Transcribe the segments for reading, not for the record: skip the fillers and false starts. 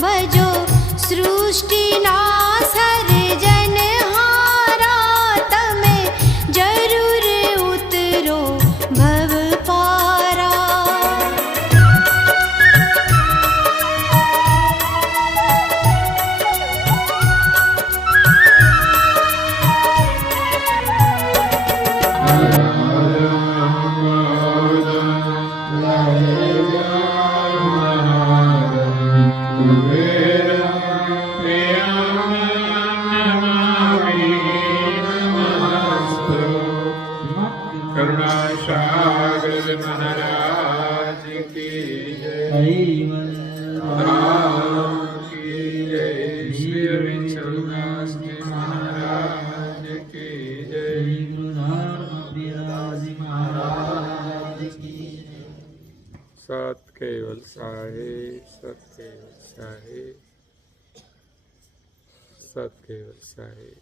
ભજો સૃષ્ટિના સર્જનહારા, તમે જરૂર ઉતરો ભવપારા. સત કેવલ સાહેબ, સત કેવલ સાહેબ, સત કેવલ સાહેબ.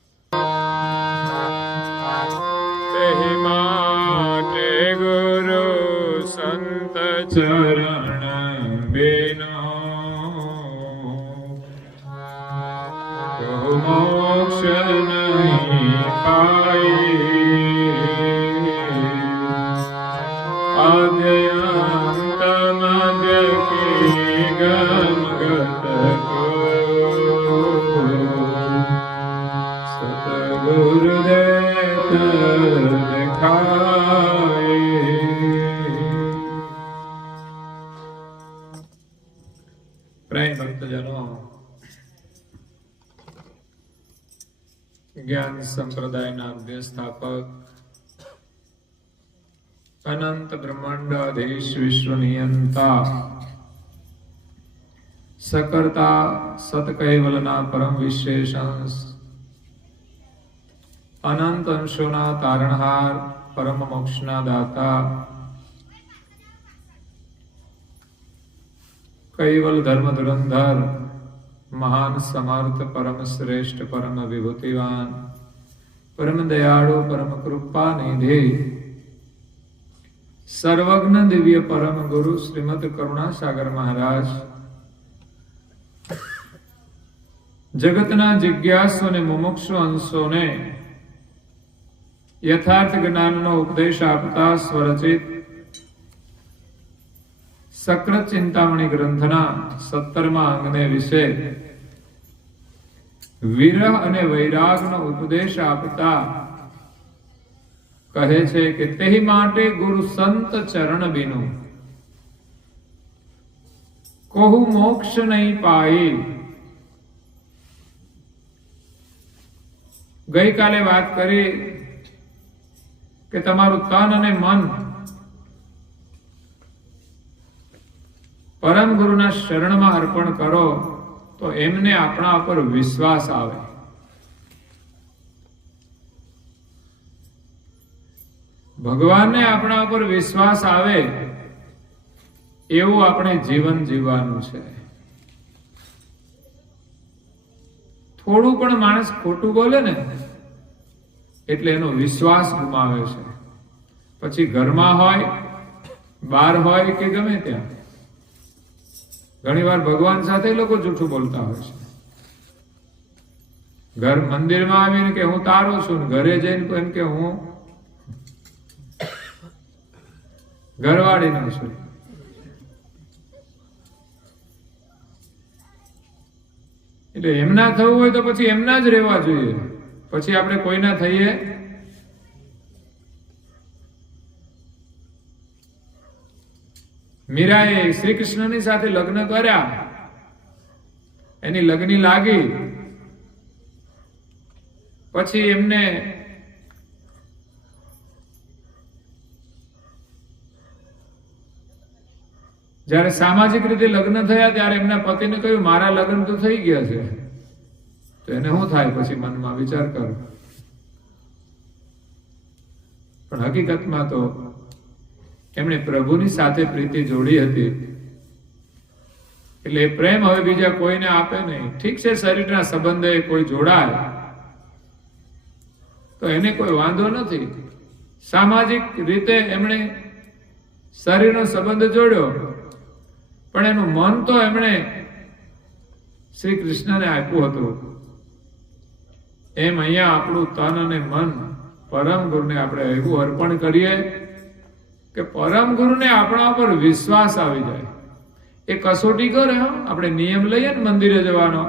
તેહી માટે ગુરુ સંત ચરણ બેનો, કહો મોક્ષ નહીં પાઈ. આદ્યંત મધ્ય કી ગમગત કો, સતગુરુદેવ દેખાય. પ્રેમ ભક્તજનો, જ્ઞાન સંપ્રદાયના અધ્યસ્થાપક, અનંત બ્રહ્માંડાધીશ, વિશ્વ નિયંતા, સકર્તા સતકૈવલના પરમ વિશેષ અંશ, અનંત અંશોના તારણહાર, પરમ મોક્ષના દાતા, કૈવલ ધર્મ ધુરંધર, મહાન સમર્થ, પરમ શ્રેષ્ઠ, પરમ વિભૂતિવાન, પરમ દયાળુ, પરમ કૃપા નિધિ, સર્વજ્ઞ દિવ્ય પરમ ગુરુ શ્રીમદ કરુણાસાગર મહારાજ, જગતના જિજ્ઞાસુ અને મુમુક્ષુ અંશોને યથાર્થ જ્ઞાનનો ઉપદેશ આપતા સ્વરચિત સક્રત ચિંતામણી ગ્રંથના 17મા અંગને વિશે વિરહ અને વૈરાગનો ઉપદેશ આપતા કહે છે કે તેહી માટે ગુરુ સંત ચરણ બિનું, કોહુ મોક્ષ નહીં પાઈ. ગઈકાલે વાત કરી કે તમારું તન અને મન પરમ ગુરુના શરણમાં અર્પણ કરો તો એમને આપણા ઉપર વિશ્વાસ આવે. ભગવાનને આપણા ઉપર વિશ્વાસ આવે એવું આપણે જીવન જીવવાનું છે. થોડું પણ માણસ ખોટું બોલે ને એટલે એનો વિશ્વાસ ગુમાવે છે. પછી ઘરમાં હોય, બહાર હોય કે ગમે ત્યાં, ઘણી વાર ભગવાન સાથે લોકો જૂઠું બોલતા હોય છે. ઘર મંદિરમાં આવીને કે હું તારો છું, ઘરે જઈને એમ કે હું ઘરવાળીનો છું. એટલે એમના થવું હોય તો પછી એમના જ રહેવા જોઈએ, પછી આપણે કોઈના થઈએ. મીરાએ શ્રી કૃષ્ણની સાથે લગ્ન કર્યા, એની લગ્ની લાગી, પછી એમને જ્યારે સામાજિક રીતે લગ્ન થયા ત્યારે એમના પતિને કહ્યું મારા લગ્ન તો થઈ ગયા છે, તો એને શું થાય? પછી મનમાં વિચાર કરો. પણ હકીકતમાં તો એમણે પ્રભુની સાથે પ્રીતિ જોડી હતી, એટલે પ્રેમ હવે બીજા કોઈને આપે નહીં. ઠીક છે, શરીરના સંબંધે કોઈ જોડાય તો એને કોઈ વાંધો નથી. સામાજિક રીતે એમણે શરીરનો સંબંધ જોડ્યો, પણ એનું મન તો એમણે શ્રી કૃષ્ણને આપ્યું હતું, એમ અહીંયા આપણું તન અને મન પરમ ગુરુને આપણે એવું અર્પણ કરીએ કે પરમ ગુરુને આપણા ઉપર વિશ્વાસ આવી જાય. એ કસોટી કરે. આપણે નિયમ લઈએ ને મંદિરે જવાનો,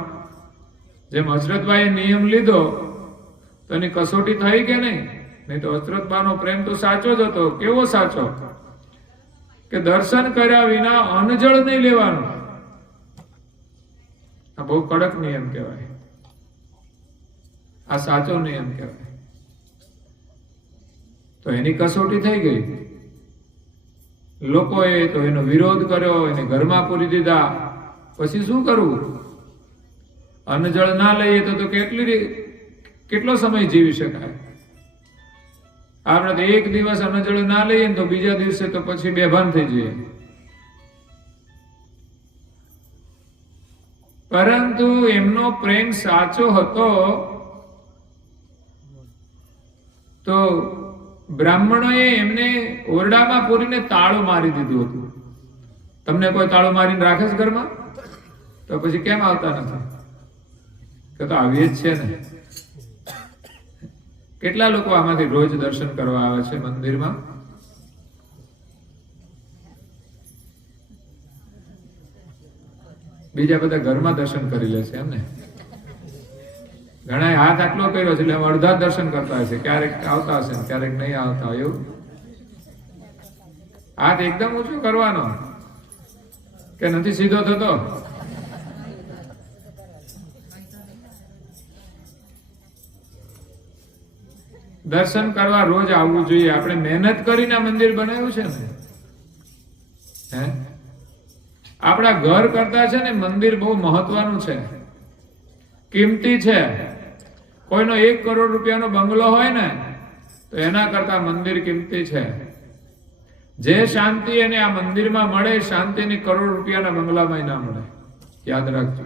જેમ હજરતભાઈએ નિયમ લીધો તો એની કસોટી થઈ કે નહીં? નહીં તો હજરતબાનો પ્રેમ તો સાચો જ હતો. કેવો સાચો? કે દર્શન કર્યા વિના અન્નજળ નહીં લેવાનું. આ બહુ કડક નિયમ કહેવાય. આ સાચો નિયમ કહેવાય. તો એની કસોટી થઈ ગઈ. લોકોએ તો એનો વિરોધ કર્યો, એને ઘરમાં પૂરી દીધા. પછી શું કરવું? અન્નજળ ના લઈએ તો કેટલો સમય જીવી શકાય? આપણે તો એક દિવસ અન્નજળ ના લઈએ તો બીજા દિવસે તો પછી બેભાન થઈ જઈએ. પરંતુ એમનો પ્રેમ સાચો હતો તો બ્રાહ્મણોએ એમને ઓરડામાં પૂરીને તાળું મારી દીધું હતું. તમને કોઈ તાળું મારીને રાખે છે ઘરમાં? તો પછી કેમ આવતા નથી? કે તો આવીએ જ છે ને. કેટલા લોકો આમાંથી રોજ દર્શન કરવા આવે છે મંદિરમાં? બીજા બધા ઘરમાં દર્શન કરી લે છે એમને. ઘણા હાથ આટલો કર્યો છે એટલે અડધા દર્શન કરતા હશે. ક્યારેક આવતા હશે ને ક્યારેક નહીં આવતા. એવું હાથ એકદમ ઊંચો કરવાનો કે નથી સીધો થતો? દર્શન કરવા રોજ આવવું જોઈએ. આપણે મહેનત કરીને મંદિર બનાવ્યું છે ને. હે, આપણા ઘર કરતા છે ને મંદિર બહુ મહત્વનું છે, કિંમતી છે. કોઈનો 1 કરોડ રૂપિયાનો બંગલો હોય ને તો એના કરતા મંદિર કિંમતી છે. જે શાંતિ એને આ મંદિરમાં મળે, શાંતિની કરોડ રૂપિયાના બંગલામાં ના મળે. યાદ રાખજો.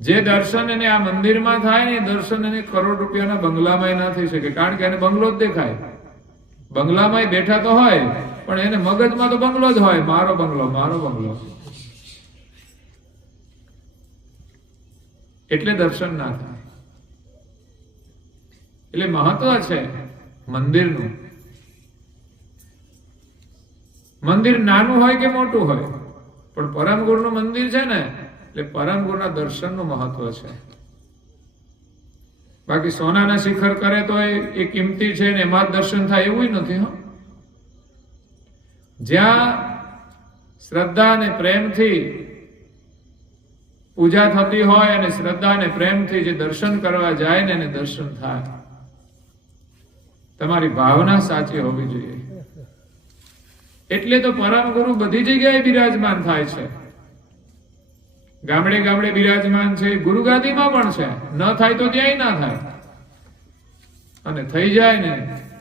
જે દર્શન એને આ મંદિરમાં થાય ને, દર્શન એને કરોડ રૂપિયાના બંગલામાં ના થઈ શકે. કારણ કે એને બંગલો જ દેખાય. બંગલામાં બેઠા તો હોય પણ એને મગજમાં તો બંગલો જ હોય. મારો બંગલો, મારો બંગલો. એટલે દર્શન ના થાય. એટલે મહત્વ છે મંદિરનું. મંદિર નાનું હોય કે મોટું હોય, પણ પરમ ગુરુનું મંદિર છે ને એટલે પરમ ગુરુના દર્શનનું મહત્વ છે. બાકી સોનાના શિખર કરે તો એ કિંમતી છે ને એમાં દર્શન થાય એવું નથી. જ્યાં શ્રદ્ધા અને પ્રેમથી પૂજા થતી હોય અને શ્રદ્ધા અને પ્રેમથી જે દર્શન કરવા જાય ને એને દર્શન થાય. તમારી ભાવના સાચી હોવી જોઈએ. એટલે તો પરમ ગુરુ બધી જગ્યાએ બિરાજમાન થાય છે. ગામડે ગામડે બિરાજમાન છે, ગુરુગાદીમાં પણ છે. ન થાય તો ત્યાંય ના થાય, અને થઈ જાય ને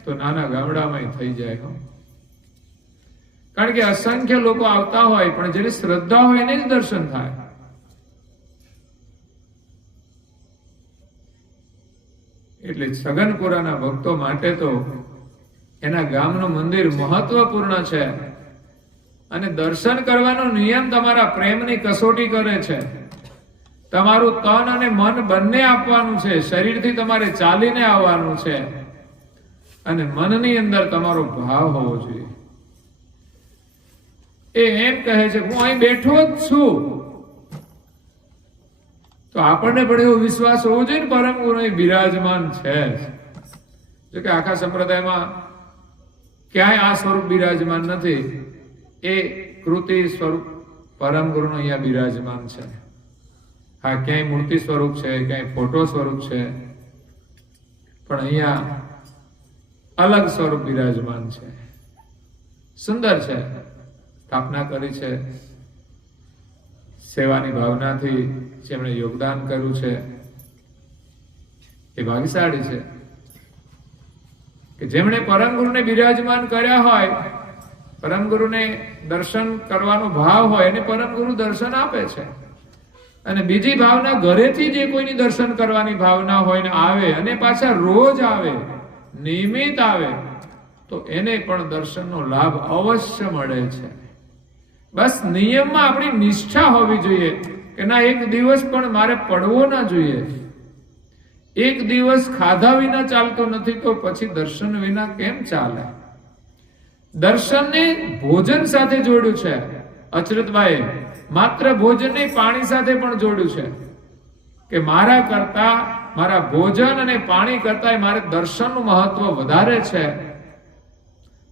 તો નાના ગામડામાં થઈ જાય. કારણ કે અસંખ્ય લોકો આવતા હોય પણ જેની શ્રદ્ધા હોય એને જ દર્શન થાય. એટલે સગનપુરાના ભક્તો માટે તો એના ગામનું મંદિર મહત્વપૂર્ણ છે. અને દર્શન કરવાનો નિયમ તમારા પ્રેમની કસોટી કરે છે. તમારું તન અને મન બંને આપવાનું છે. શરીરથી તમારે ચાલીને આવવાનું છે અને મનની અંદર તમારો ભાવ હોવો જોઈએ. એ એમ કહે છે હું અહીં બેઠો જ છું, તો આપણને પણ એવો વિશ્વાસ હોવો જોઈએ ને પરમ ગુરુ અહીં બિરાજમાન છે. જો કે આખા સંપ્રદાયમાં ક્યાંય આ સ્વરૂપ બિરાજમાન નથી. એ કૃતિ સ્વરૂપ પરમ ગુરુનો અહીંયા બિરાજમાન છે. હા, ક્યાંય મૂર્તિ સ્વરૂપ છે, ક્યાંય ફોટો સ્વરૂપ છે, પણ અહીંયા અલગ સ્વરૂપ બિરાજમાન છે. સુંદર છે. સ્થાપના કરી છે સેવાની ભાવનાથી. જેમણે યોગદાન કર્યું છે એ ભાગ્યશાળી છે કે જેમણે પરમ ગુરુને બિરાજમાન કર્યા હોય, પરમ ગુરુને દર્શન કરવાનો ભાવ હોય એને પરમ ગુરુ દર્શન આપે છે. અને બીજી ભાવના, ઘરેથી જે કોઈની દર્શન કરવાની ભાવના હોય ને આવે અને પાછા રોજ આવે, નિયમિત આવે, તો એને પણ દર્શનનો લાભ અવશ્ય મળે છે. બસ નિયમમાં આપણી નિષ્ઠા હોવી જોઈએ કે ના એક દિવસ પણ મારે પડવો ના જોઈએ. એક દિવસ ખાધા વિના ચાલતો નથી તો પછી દર્શન વિના કેમ ચાલે? દર્શનને ભોજન સાથે જોડ્યું છે અચરતભાઈ, માત્ર ભોજન નહીં પાણી સાથે પણ જોડ્યું છે કે મારા કરતા, મારા ભોજન અને પાણી કરતા મારે દર્શનનું મહત્વ વધારે છે.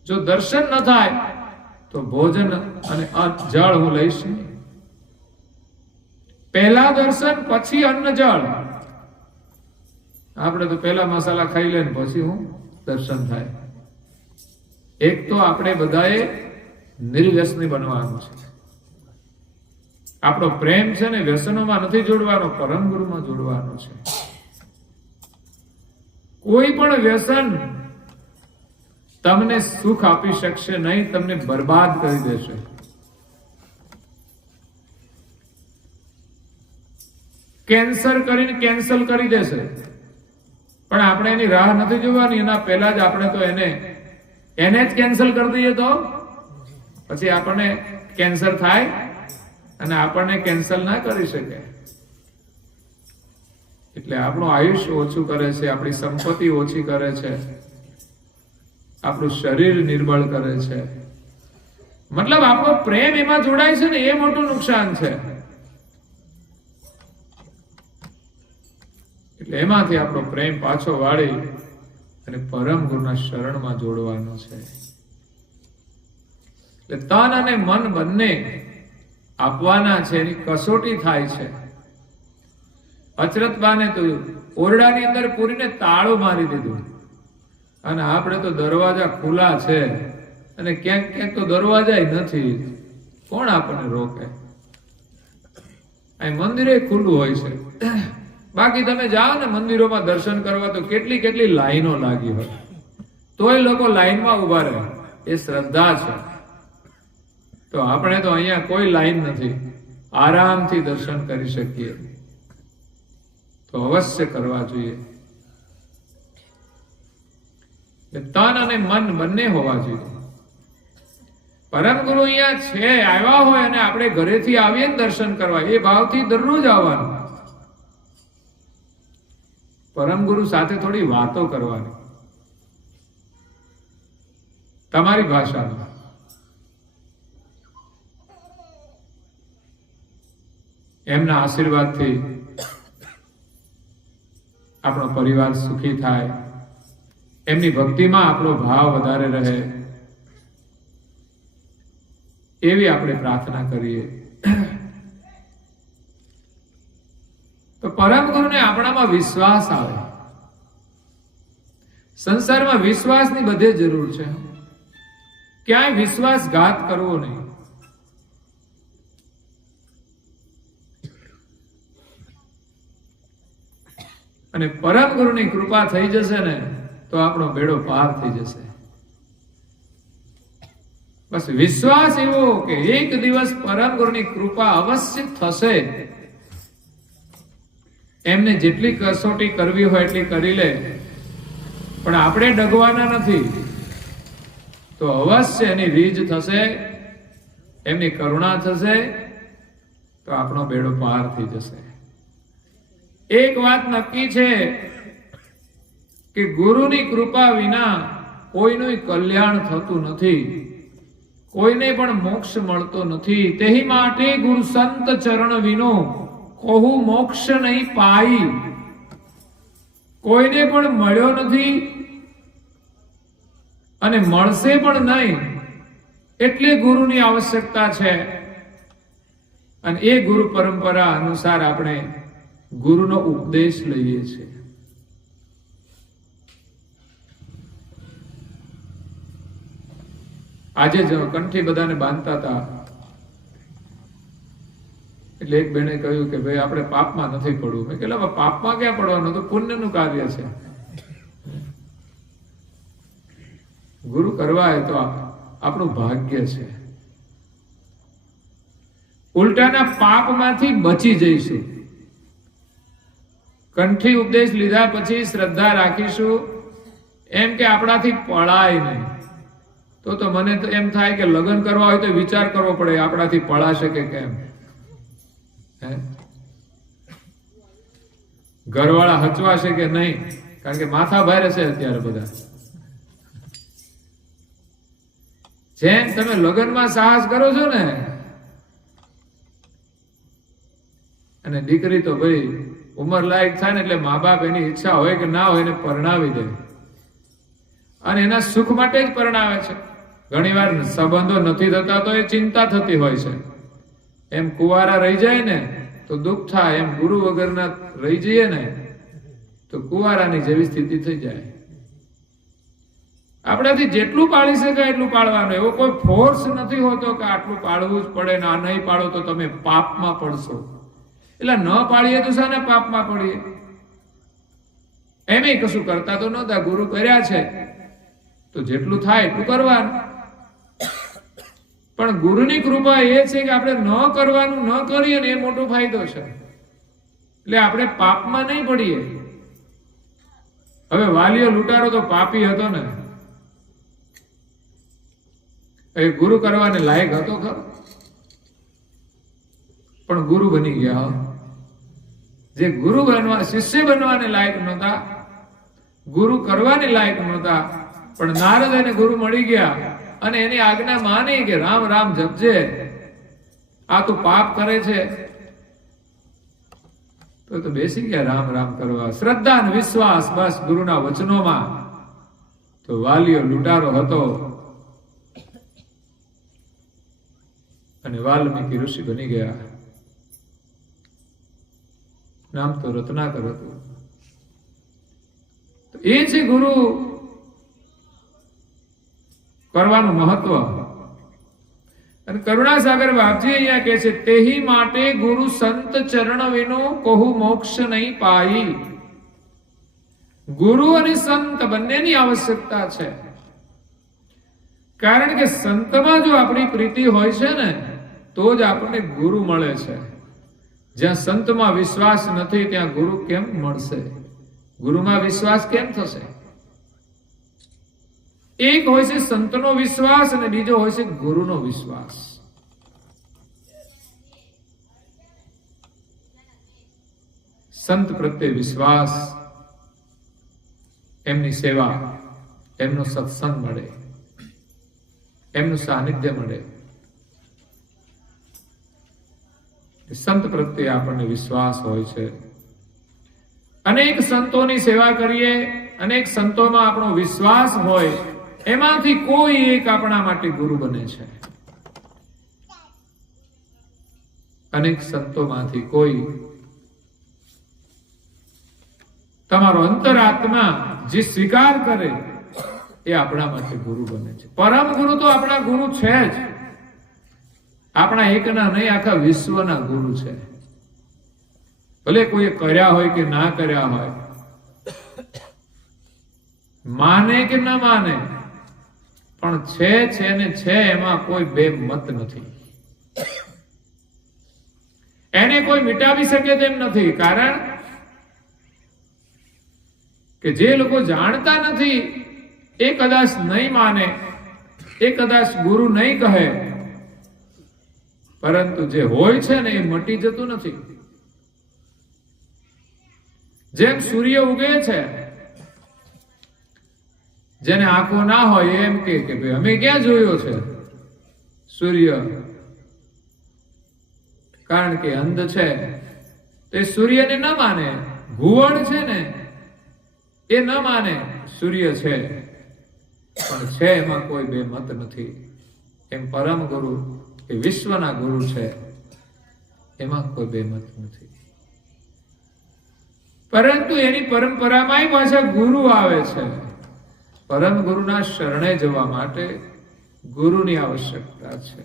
જો દર્શન ન થાય તો ભોજન અને જળ હું લઈશ નહીં. પહેલા દર્શન પછી અન્ન જળ. આપણે તો પહેલા મસાલા ખાઈ લે પછી હું દર્શન થાય. એક તો આપણે બધાએ નિર્વ્યસની બનવાનું છે. આપણો પ્રેમ છે ને વ્યસનોમાં નથી જોડવાનો, પરમ ગુરુમાં જોડવાનો છે. કોઈ પણ વ્યસન તમને સુખ આપી શકશે નહીં, તમને બરબાદ કરી દેશે. કેન્સર કરીને કેન્સલ કરી દેશે, પણ આપણે એની રાહ નથી જોવાની. એના પહેલા જ આપણે તો એને જ કેન્સલ કરી દઈએ તો પછી આપણને કેન્સર થાય અને આપણને કેન્સલ ના કરી શકે. એટલે આપણું આયુષ્ય ઓછું કરે છે, આપણી સંપત્તિ ઓછી કરે છે, આપણું શરીર નિર્બળ કરે છે. મતલબ આપણો પ્રેમ એમાં જોડાય છે ને, એ મોટું નુકસાન છે. એટલે એમાંથી આપણો પ્રેમ પાછો વાળી અને પરમ ગુરુના શરણમાં જોડવાનો છે. એટલે તન અને મન બંને આપવાના છે, એની કસોટી થાય છે. અચરતબાને તો ઓરડાની અંદર પૂરીને તાળું મારી દીધું અને આપણે તો દરવાજા ખુલ્લા છે અને ક્યાંક ક્યાંક તો દરવાજા નથી. કોણ આપણને રોકે? અહીં મંદિરે ખુલ્લું હોય છે, બાકી તમે જાઓ ને મંદિરોમાં દર્શન કરવા તો કેટલી કેટલી લાઈનો લાગી હોય, તોય લોકો લાઈનમાં ઉભા રહે. એ શ્રદ્ધા છે. તો આપણે તો અહીંયા કોઈ લાઈન નથી, આરામથી દર્શન કરી શકીએ. તો અવશ્ય કરવા જોઈએ. તન અને મન બંને હોવા જોઈએ. પરમ ગુરુ અહીંયા છે, આવ્યા હોય અને આપણે ઘરેથી આવીએ ને દર્શન કરવા, એ ભાવથી દરરોજ આવવાનું. પરમ ગુરુ સાથે થોડી વાતો કરવાની તમારી ભાષામાં. એમના આશીર્વાદથી આપણો પરિવાર સુખી થાય, એમની ભક્તિમાં આપણો ભાવ વધારે રહે, એવી આપણે પ્રાર્થના કરીએ. તો પરમ ગુરુને આપણામાં વિશ્વાસ આવે. સંસારમાં વિશ્વાસની બધે જરૂર છે, ક્યાંય વિશ્વાસઘાત કરવો નહીં. અને પરમ ગુરુની કૃપા થઈ જશે ને તો આપણો બેડો પાર થઈ જશે. બસ વિશ્વાસ એવો કે એક દિવસ પરમ ગુરુની કૃપા અવશ્ય થશે. એમને જેટલી કસોટી કરવી હોય એટલી કરી લે, પણ આપણે ડગવાના નથી. તો અવશ્ય એની રીજ થશે, એમની કરુણા થશે, તો આપણો બેડો પાર થઈ જશે. એક વાત નક્કી છે કે ગુરુની કૃપા વિના કોઈનું કલ્યાણ થતું નથી, કોઈને પણ મોક્ષ મળતો નથી. તેહી માટે ગુરુ સંત ચરણ વિનો કહું મોક્ષ નહીં પાઈ. કોઈને પણ મળ્યો નથી અને મળશે પણ નહીં, એટલે ગુરુની આવશ્યકતા છે. અને એ ગુરુ પરંપરા અનુસાર આપણે ગુરુનો ઉપદેશ લઈએ છીએ. આજે જ કંઠી બધાને બાંધતા હતા, એટલે એક બેને કહ્યું કે ભાઈ આપણે પાપમાં નથી પડવું. મેં કહેલા પાપમાં ક્યાં પડવાનું, તો પુણ્યનું કાર્ય છે. ગુરુ કરવા એ તો આપણું ભાગ્ય છે. ઉલટાના પાપમાંથી બચી જઈશું. કંઠી ઉપદેશ લીધા પછી શ્રદ્ધા રાખીશું એમ કે આપણાથી પળાય નહીં. તો મને તો એમ થાય કે લગ્ન કરવા હોય તો વિચાર કરવો પડે આપણાથી પળાશે કે કેમ. હે, ઘરવાળા હચવાશે કે નહીં, કારણ કે માથા ભારે છે અત્યારે બધા. જેમ તમે લગ્નમાં સાહસ કરો છો ને, અને દીકરી તો ભાઈ ઉંમર લાયક થાય ને એટલે મા બાપ એની ઈચ્છા હોય કે ના હોય એને પરણાવી દે, અને એના સુખ માટે જ પરણાવે છે. ઘણી વાર સંબંધો નથી થતા તો એ ચિંતા થતી હોય છે. એમ કુંવારા રહી જાય ને તો દુઃખ થાય, એમ ગુરુ વગરના રહી જઈએ ને તો કુંવારાની જેવી સ્થિતિ થઈ જાય. આપણાથી જેટલું પાળી શકાય એટલું પાળવાનું. એવો કોઈ ફોર્સ નથી હોતો કે આટલું પાળવું જ પડે ને આ નહીં પાળો તો તમે પાપમાં પડશો. એટલે ન પાળીએ તો શાને પાપમાં પડીએ? એમ કશું કરતા તો નહોતા, ગુરુ કર્યા છે તો જેટલું થાય એટલું કરવાનું. પણ ગુરુની કૃપા એ છે કે આપણે ન કરવાનું ન કરીએ ને એ મોટો ફાયદો છે. એટલે આપણે પાપમાં નહીં પડીએ. હવે વાલિયો લૂંટારો તો પાપી હતો ને, એ ગુરુ કરવાને લાયક હતો ખરો, પણ ગુરુ બની ગયા. જે ગુરુ બનવા શિષ્ય બનવાને લાયક નહોતા, ગુરુ કરવાને લાયક નહોતા, પણ નારદ એને ગુરુ મળી ગયા અને એની આજ્ઞા માની કે રામ રામ જપજે, આ તો પાપ કરે છે, તો બેસી ગયા રામ રામ કરવા. શ્રદ્ધા અને વિશ્વાસ બસ ગુરુના વચનોમાં. તો વાલિયો લૂંટારો હતો અને વાલ્મીકી ઋષિ બની ગયા. નામ તો રત્નાકર હતું. તો એ છે ગુરુ કરવાનું મહત્વ. અને કરુણાસાગર બાપજી અહીંયા કહે છે, તેહી માટે ગુરુ સંત ચરણ વિનો કહું મોક્ષ નહીં પાઈ. ગુરુ અને સંત બંનેની આવશ્યકતા છે. કારણ કે સંતમાં જો આપણી પ્રીતિ હોય છે ને તો જ આપણને ગુરુ મળે છે. જ્યાં સંતમાં વિશ્વાસ નથી ત્યાં ગુરુ કેમ મળશે? ગુરુમાં વિશ્વાસ કેમ થશે? એક હોય છે સંતનો વિશ્વાસ અને બીજો હોય છે ગુરુનો વિશ્વાસ. સંત પ્રત્યે વિશ્વાસ, એમની સેવા, એમનો સત્સંગ મળે, એમનું સાનિધ્ય મળે. સંત પ્રત્યે આપણને વિશ્વાસ હોય છે. અનેક સંતોની સેવા કરીએ, અનેક સંતોમાં આપણો વિશ્વાસ હોય, એમાંથી કોઈ એક આપણા માટે ગુરુ બને છે. અનેક સંતોમાંથી કોઈ, તમારો અંતરાત્મા જે સ્વીકાર કરે એ આપણા માટે ગુરુ બને છે. પરમ ગુરુ તો આપણા ગુરુ છે જ. આપણા એકના નહીં, આખા વિશ્વના ગુરુ છે. ભલે કોઈ કર્યા હોય કે ના કર્યા હોય, માને કે ન માને, પણ છે ને છે, એમાં કોઈ બે મત નથી. એને કોઈ મિટાવી શકે તેમ નથી. કારણ કે જે લોકો જાણતા નથી એ કદાચ નહીં માને, એ કદાચ ગુરુ નહીં કહે, પરંતુ જે હોય છે ને એ મટી જતું નથી. જેમ સૂર્ય ઉગે છે, જેને આંખો ના હોય એમ કે ભાઈ અમે ક્યાં જોયો છે સૂર્ય, કારણ કે અંધ છે તો એ સૂર્યને ન માને. ઘુવડ છે ને એ ન માને સૂર્ય છે, પણ છે એમાં કોઈ બે મત નથી. એમ પરમ ગુરુ એ વિશ્વના ગુરુ છે, એમાં કોઈ બે મત નથી. પરંતુ એની પરંપરામાં પાછા ગુરુ આવે છે. પરમ ગુરુના શરણે જવા માટે ગુરુની આવશ્યકતા છે.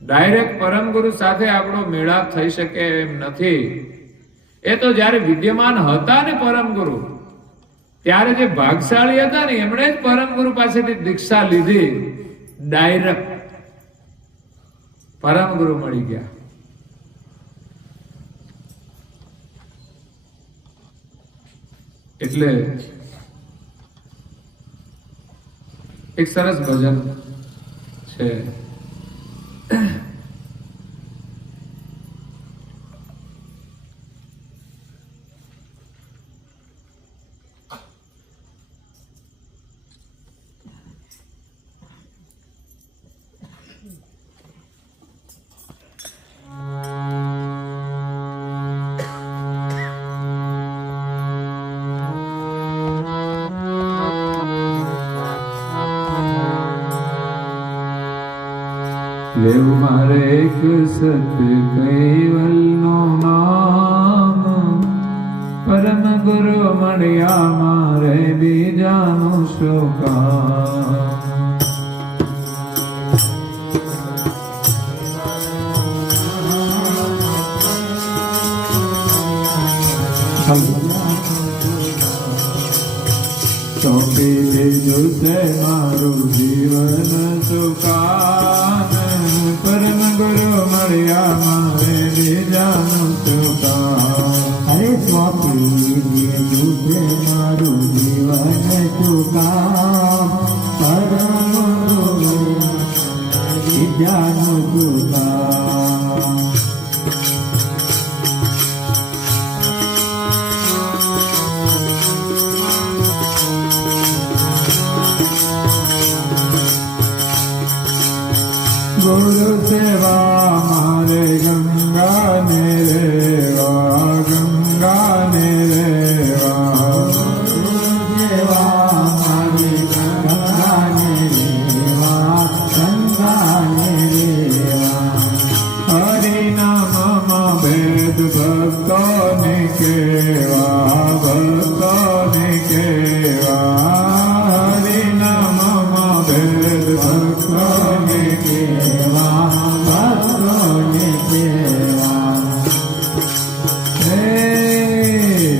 ડાયરેક્ટ પરમ ગુરુ સાથે આપણો મેળાપ થઈ શકે એમ નથી. એ તો જ્યારે વિદ્યમાન હતા ને પરમ ગુરુ, ત્યારે જે ભાગશાળી હતા ને એમણે જ પરમ ગુરુ પાસેથી દીક્ષા લીધી. ડાયરેક્ટ પરમ ગુરુ મળી ગયા. એટલે એક સરસ ભજન છે. લેવું મારે એક સત્ય કૈવલનું નામ, પરમ ગુરુ મળ્યા મારે બીજાનું શું કામ. સોંપી દીધું છે મારું જીવન સુકાન, પરમ ગુરુ મળ્યા મારે બીજાનું શું કામ. અરે સોંપી દીધું છે મારું જીવન સુકામ, પરમ ગુરુ બીજાનું સુકામ. ગુરુ સેવા મારે ગંગા ને રેવા, ગંગા ને રેવા. ગુરુ સેવા મારી ગંગા ને રેવા, ગંગા ને રેવા. હરિનામમાં ભેદ ભક્તોને કેવા, ભક્તોને કેવા. હરિનામમાં ભેદ ભક્તોને કેવા, ભક્તોને કેવા. હે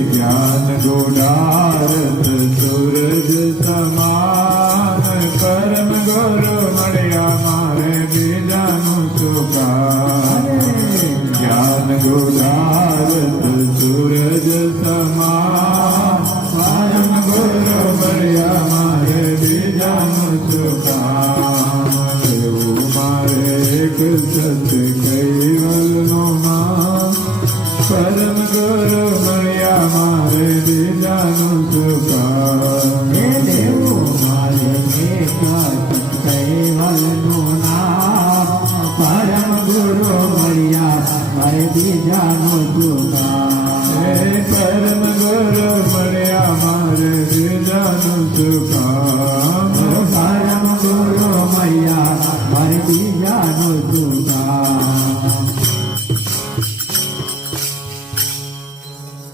જ્ઞાન ગોડારત સૂરજ સમાન, પરમ ગુરુ મળ્યા મારે બીજાનું શું કામ. જ્ઞાન ગોડારત સૂરજ સમાન, પરમ ગુરુ મળ્યા મારે બીજાનું શું કામ. એવું મારે એક સત્ય કૈવલનું નામ, પરમ ગુરુ મળ્યા મારે બીજાનું શું કામ. હે દેવો મારે એક કૈવલનું નામ, પરમ ગુરુ મળ્યા મારે બીજાનું સુકામ. હે પરમ ગુરુ મળ્યા મારે બીજાનું શું કામ. પરમ ગુરુ મળ્યા મારે બીજાનું સુકામ.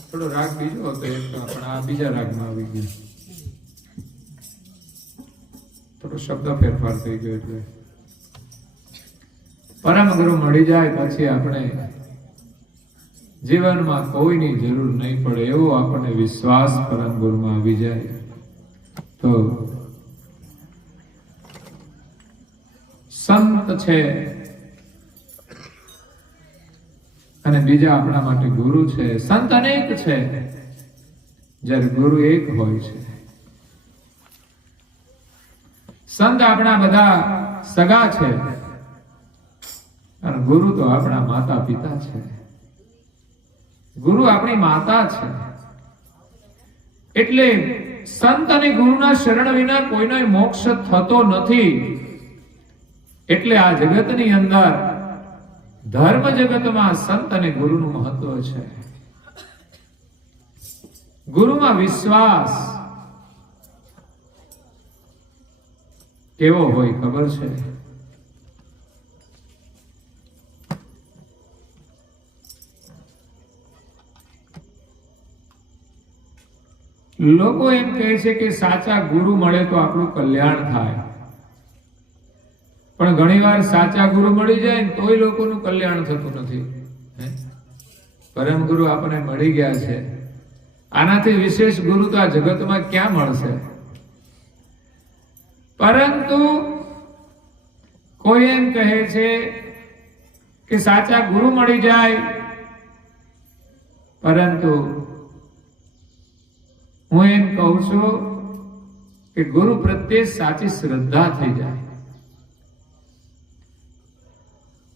થોડો રાગ બીજો હતો એક, પણ આ બીજા રાગમાં આવી ગયો. થોડો શબ્દ ફેરફાર થઈ ગયો. એટલે પરમ ગુરુ મળી જાય પછી આપણે જીવનમાં કોઈની જરૂર નહીં પડે એવો આપણને વિશ્વાસ પરમ ગુરુમાં આવી જાય તો સંત છે અને બીજા આપણા માટે ગુરુ છે. સંત અનેક છે જ્યારે ગુરુ એક હોય છે. સંત આપણા બધા સગા છે અને ગુરુ તો આપણા માતા પિતા છે. ગુરુ આપણી માતા છે. એટલે સંત અને ગુરુના શરણ વિના કોઈનો મોક્ષ થતો નથી. એટલે આ જગતની અંદર ધર્મ જગતમાં સંત અને ગુરુનું મહત્વ છે. ગુરુમાં વિશ્વાસ કેવો હોય ખબર છે? લોકો એમ કહે છે કે સાચા ગુરુ મળે તો આપણું કલ્યાણ થાય, પણ ઘણીવાર સાચા ગુરુ મળી જાય ને તોય લોકોનું કલ્યાણ થતું નથી. પરમ ગુરુ આપણને મળી ગયા છે, આનાથી વિશેષ ગુરુ તો આ જગતમાં ક્યાં મળશે? પરંતુ કોઈ એમ કહે છે કે સાચા ગુરુ મળી જાય, પરંતુ હું એમ કહું છું કે ગુરુ પ્રત્યે સાચી શ્રદ્ધા થઈ જાય.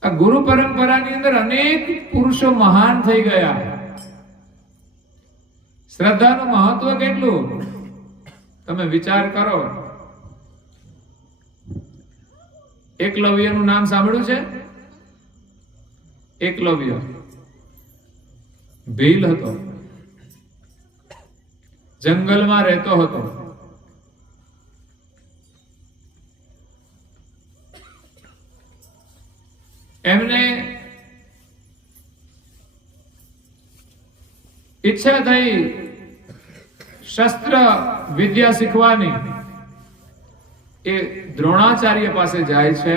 આ ગુરુ પરંપરાની અંદર અનેક પુરુષો મહાન થઈ ગયા. શ્રદ્ધાનું મહત્વ કેટલું તમે વિચાર કરો. એકલવ્યનું નામ સાંભળ્યું છે? એકલવ્ય ભીલ હતો, જંગલમાં રહેતો હતો. એમને ઈચ્છા થઈ શસ્ત્ર વિદ્યા શીખવાની. એ દ્રોણાચાર્ય પાસે જાય છે,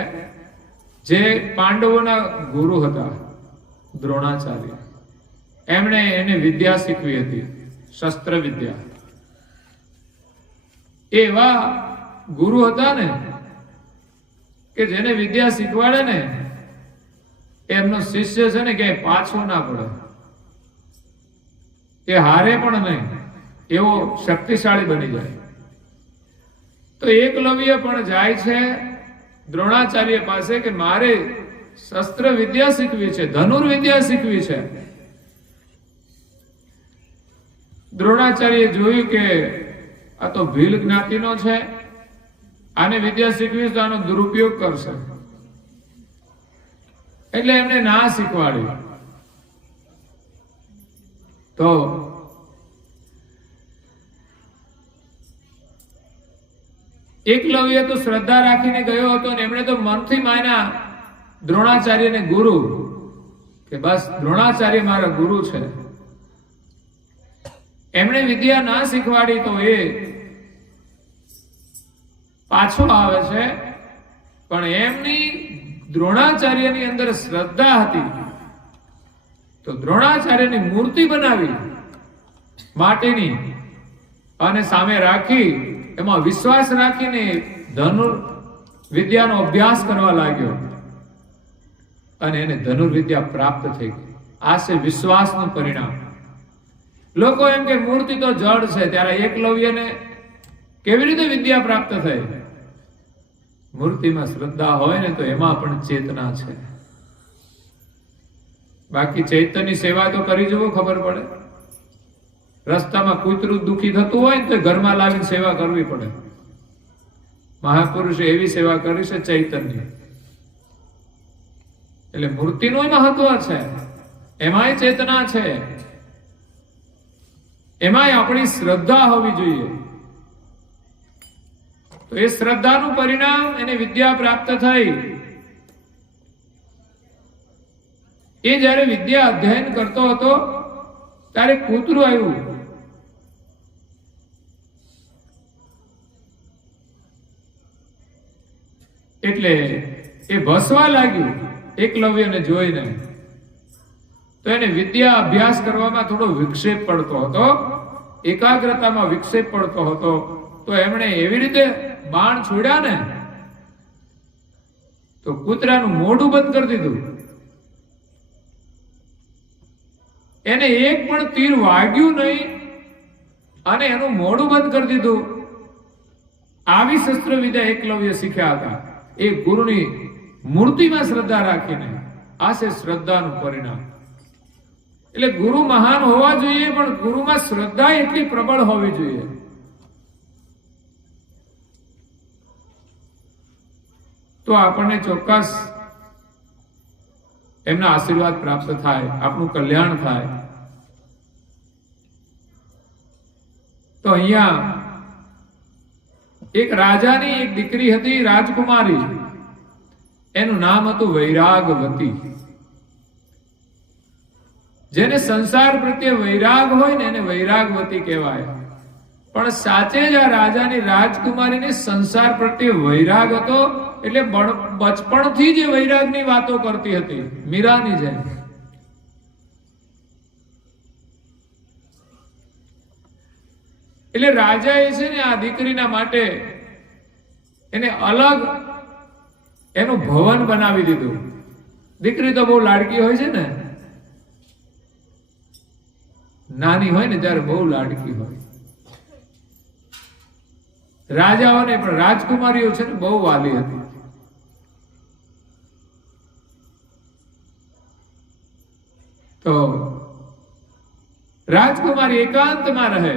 જે પાંડવોના ગુરુ હતા. દ્રોણાચાર્ય એમણે એને વિદ્યા શીખવી હતી, શસ્ત્ર વિદ્યા. એવા ગુરુ હતા ને કે જેને વિદ્યા શીખવાડે ને એમનો શિષ્ય છે ને કે પાછો ના પડે, એ હારે પણ નહીં, એવો શક્તિશાળી બની જાય. તો એકલવ્ય પણ જાય છે દ્રોણાચાર્ય પાસે કે મારે શસ્ત્ર વિદ્યા શીખવી છે, ધનુર્વિદ્યા શીખવી છે. દ્રોણાચાર્ય જોયું કે આ તો ભીલ જ્ઞાતિનો છે, આને વિદ્યા શીખવી તો આનો દુરુપયોગ કરશે, એટલે એમને ના શીખવાડ્યું. તો એકલવ્ય તો શ્રદ્ધા રાખીને ગયો હતો ને એમણે તો મનથી માન્યા દ્રોણાચાર્યને ગુરુ, કે બસ દ્રોણાચાર્ય મારા ગુરુ છે. એમણે વિદ્યા ના શીખવાડી તો એ પાછો આવે છે, પણ એમની દ્રોણાચાર્યની અંદર શ્રદ્ધા હતી. તો દ્રોણાચાર્યની મૂર્તિ બનાવી માટીની અને સામે રાખી, એમાં વિશ્વાસ રાખીને ધનુર વિદ્યાનો અભ્યાસ કરવા લાગ્યો અને એને ધનુર્વિદ્યા પ્રાપ્ત થઈ ગઈ. આ છે વિશ્વાસનું પરિણામ. લોકો એમ કે મૂર્તિ તો જડ છે, ત્યારે એકલવ્યને કેવી રીતે વિદ્યા પ્રાપ્ત થઈ? મૂર્તિમાં શ્રદ્ધા હોય ને તો એમાં પણ ચેતના છે. બાકી ચૈતન્યની સેવા તો કરી જવો, ખબર પડે. રસ્તામાં કૂતરું દુખી થતું હોય ને તો ઘરમાં લાવીને સેવા કરવી પડે. મહાપુરુષે એવી સેવા કરી છે ચૈતન્ય. એટલે મૂર્તિનું મહત્વ છે, એમાંય ચેતના છે, એમાંય આપણી શ્રદ્ધા હોવી જોઈએ. તો એ શ્રદ્ધાનું પરિણામ એને વિદ્યા પ્રાપ્ત થઈ. એ જ્યારે વિદ્યા અધ્યયન કરતો હતો ત્યારે કૂતરું આવ્યું. એટલે એ ભસવા લાગ્યું એકલવ્યને જોઈને. તો એને વિદ્યા અભ્યાસ કરવામાં થોડો વિક્ષેપ પડતો હતો, એકાગ્રતામાં વિક્ષેપ પડતો હતો. તો એમણે એવી રીતે બાણ છોડ્યા ને તો કૂતરાનું મોઢું બંધ કરી દીધું. એને એક પણ તીર વાગ્યું નહીં અને એનું મોઢું બંધ કરી દીધું. આવી શસ્ત્ર વિદ્યા એકલવ્ય શીખ્યા હતા, એ ગુરુની મૂર્તિમાં શ્રદ્ધા રાખીને. આ છે શ્રદ્ધાનું પરિણામ. એટલે ગુરુ મહાન હોવા જોઈએ, પણ ગુરુમાં શ્રદ્ધા એટલી પ્રબળ હોવી જોઈએ. તો આપણને ચોક્કસ એમના આશીર્વાદ પ્રાપ્ત થાય, આપણું કલ્યાણ થાય. તો અહીંયા એક રાજાની એક દીકરી હતી, રાજકુમારી. એનું નામ હતું વૈરાગવતી. જેને સંસાર પ્રત્યે વૈરાગ હોય ને એને વૈરાગવતી કહેવાય. પણ સાચે જ આ રાજાની રાજકુમારીને સંસાર પ્રત્યે વૈરાગ હતો, એટલે બચપણથી જ વૈરાગની વાતો કરતી હતી, મીરાની જેમ. એટલે રાજાએ છે ને આ દીકરીના માટે એને અલગ એનું ભવન બનાવી દીધું. દીકરી તો બહુ લાડકી હોય છે ને, નાની હોય ને ત્યારે બહુ લાડકી હોય. રાજાઓને પણ રાજકુમારીઓ છે ને બહુ વાલી હતી. તો રાજકુમારી એકાંતમાં રહે,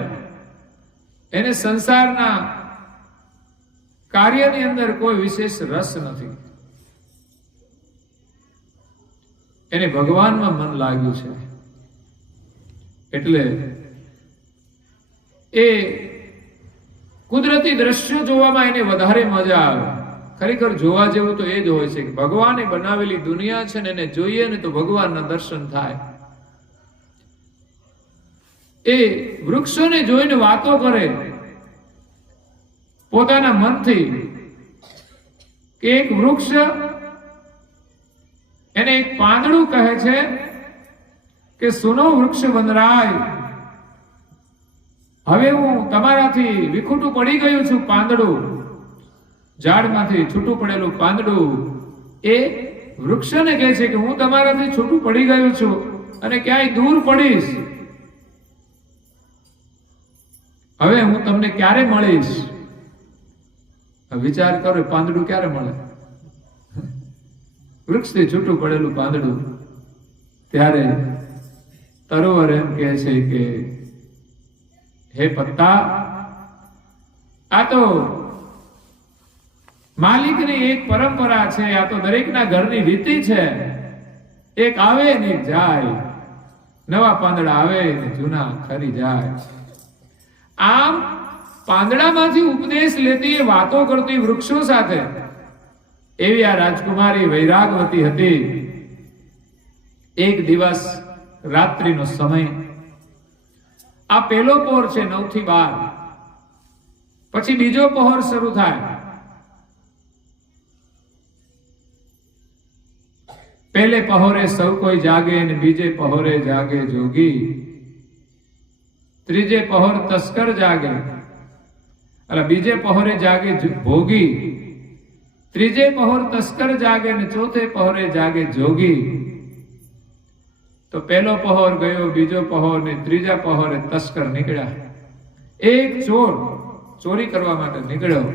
એને સંસારના કાર્યની અંદર કોઈ વિશેષ રસ નથી, એને ભગવાનમાં મન લાગ્યું છે. એટલે એ કુદરતી દ્રશ્યો જોવામાં એને વધારે મજા આવે. ખરેખર જોવા જેવું તો એ જ હોય છે કે ભગવાને બનાવેલી દુનિયા છે ને એને જોઈએ ને તો ભગવાનના દર્શન થાય. એ વૃક્ષોને જોઈને વાતો કરે પોતાના મનથી કે એક વૃક્ષ એને એક પાંદડું કહે છે કે સુનો વૃક્ષ વનરાય, હવે હું તમારાથી વિખૂટું પડી ગયું છું. પાંદડું, ઝાડમાંથી છૂટું પડેલું પાંદડું એ વૃક્ષને કહે છે કે હું તમારાથી છૂટું પડી ગયું છું અને ક્યાંય દૂર પડીશ. હવે હું તમને ક્યારે મળીશ? વિચાર કરો, પાંદડું ક્યારે મળે? વૃક્ષથી છૂટું પડેલું પાંદડું. ત્યારે તરોવર એમ કહે છે કે હે પત્તા, આ તો માલિકની એક પરંપરા છે, આ તો દરેકના ઘરની રીતિ છે. એક આવે ને એક જાય, નવા પાંદડા આવે ને જૂના ખરી જાય. આમ પાંદડામાંથી ઉપદેશ લેતી, એ વાતો કરતી વૃક્ષો સાથે, એવી આ રાજકુમારી વૈરાગવતી હતી. એક દિવસ રાત્રિનો સમય, આ પહેલો પહોર છે 9 થી 12, પછી બીજો પહોર શરૂ થાય. પહેલે પહોરે સૌ કોઈ જાગે અને બીજે પહોરે જાગે જોગી, ત્રીજે પહોર તસ્કર જાગે, એટલે બીજે પહોરે જાગે ભોગી, ત્રીજે પહોર તસ્કર જાગે ને ચોથે પહોરે જાગે જોગી. તો પહેલો પહોર ગયો, બીજો પહોર ને ત્રીજા પહોરે તસ્કર નીકળ્યા. એક ચોર ચોરી કરવા માટે નીકળ્યો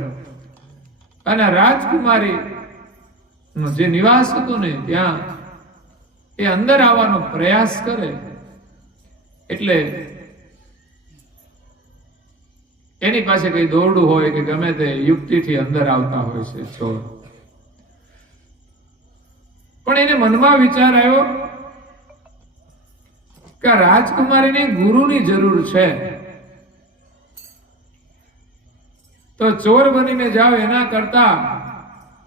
અને રાજકુમારી નું જે નિવાસ હતું ને ત્યાં એ અંદર આવવાનો પ્રયાસ કરે. એટલે એની પાસે કઈ દોરડું હોય કે ગમે તે યુક્તિથી અંદર આવતા હોય છે ચોર. પણ એને મનમાં વિચાર આવ્યો કે રાજકુમારીને ગુરુની જરૂર છે, તો ચોર બનીને જાવ એના કરતા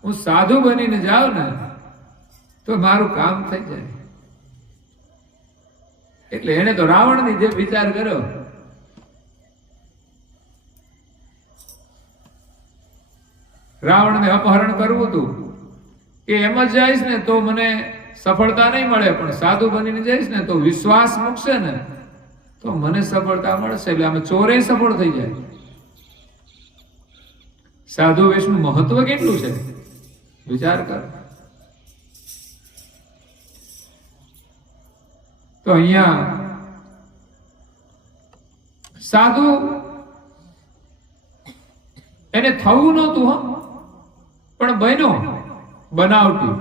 હું સાધુ બનીને જાઉં ને તો મારું કામ થઈ જાય. એટલે એને તો રાવણની જે વિચાર કર્યો, રાવણને અપહરણ કરવું હતું કે એમ જ જઈશ ને તો મને સફળતા નહીં મળે, પણ સાધુ બનીને જઈશ ને તો વિશ્વાસ મૂકશે ને તો મને સફળતા મળશે. એટલે આમાં ચોરે સફળ થઈ જાય. સાધુ વેશનું મહત્વ કેટલું છે વિચાર કર. તો અહીંયા સાધુ એને થવું નહોતું, પણ બન્યો બનાવટી.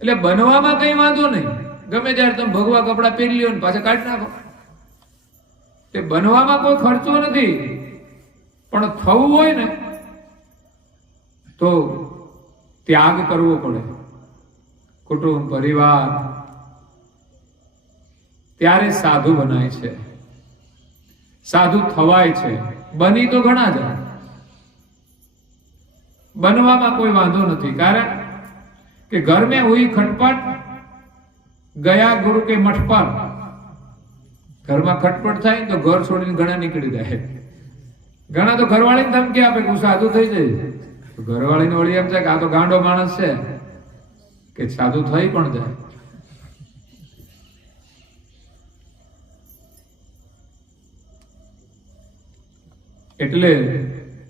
એટલે બનવામાં કઈ વાંધો નહીં, ગમે ત્યારે તમે ભગવા કપડા પહેરી લ્યો ને પાછા કાઢી નાખો. તે બનવામાં કોઈ ખર્ચો નથી, પણ થવું હોય ને તો ત્યાગ કરવો પડે. કુટુંબ, પરિવાર, ત્યારે સાધુ બનાય છે, સાધુ થવાય છે. બની તો ઘણા જાય, બનવામાં કોઈ વાંધો નથી. કારણ કે ઘર મેં હુઈ ખટપટ, ગયા ગુરુ કે મઠ પર. ઘરમાં ખટપટ થાય તો ઘર છોડીને ઘણા નીકળી જાય. ઘણા તો ઘરવાળીને ધમકી આપે કે હું સાધુ થઈ જાય. ઘરવાળીને વળી એમ છે કે આ તો ગાંડો માણસ છે કે સાધુ થઈ પણ જાય. એટલે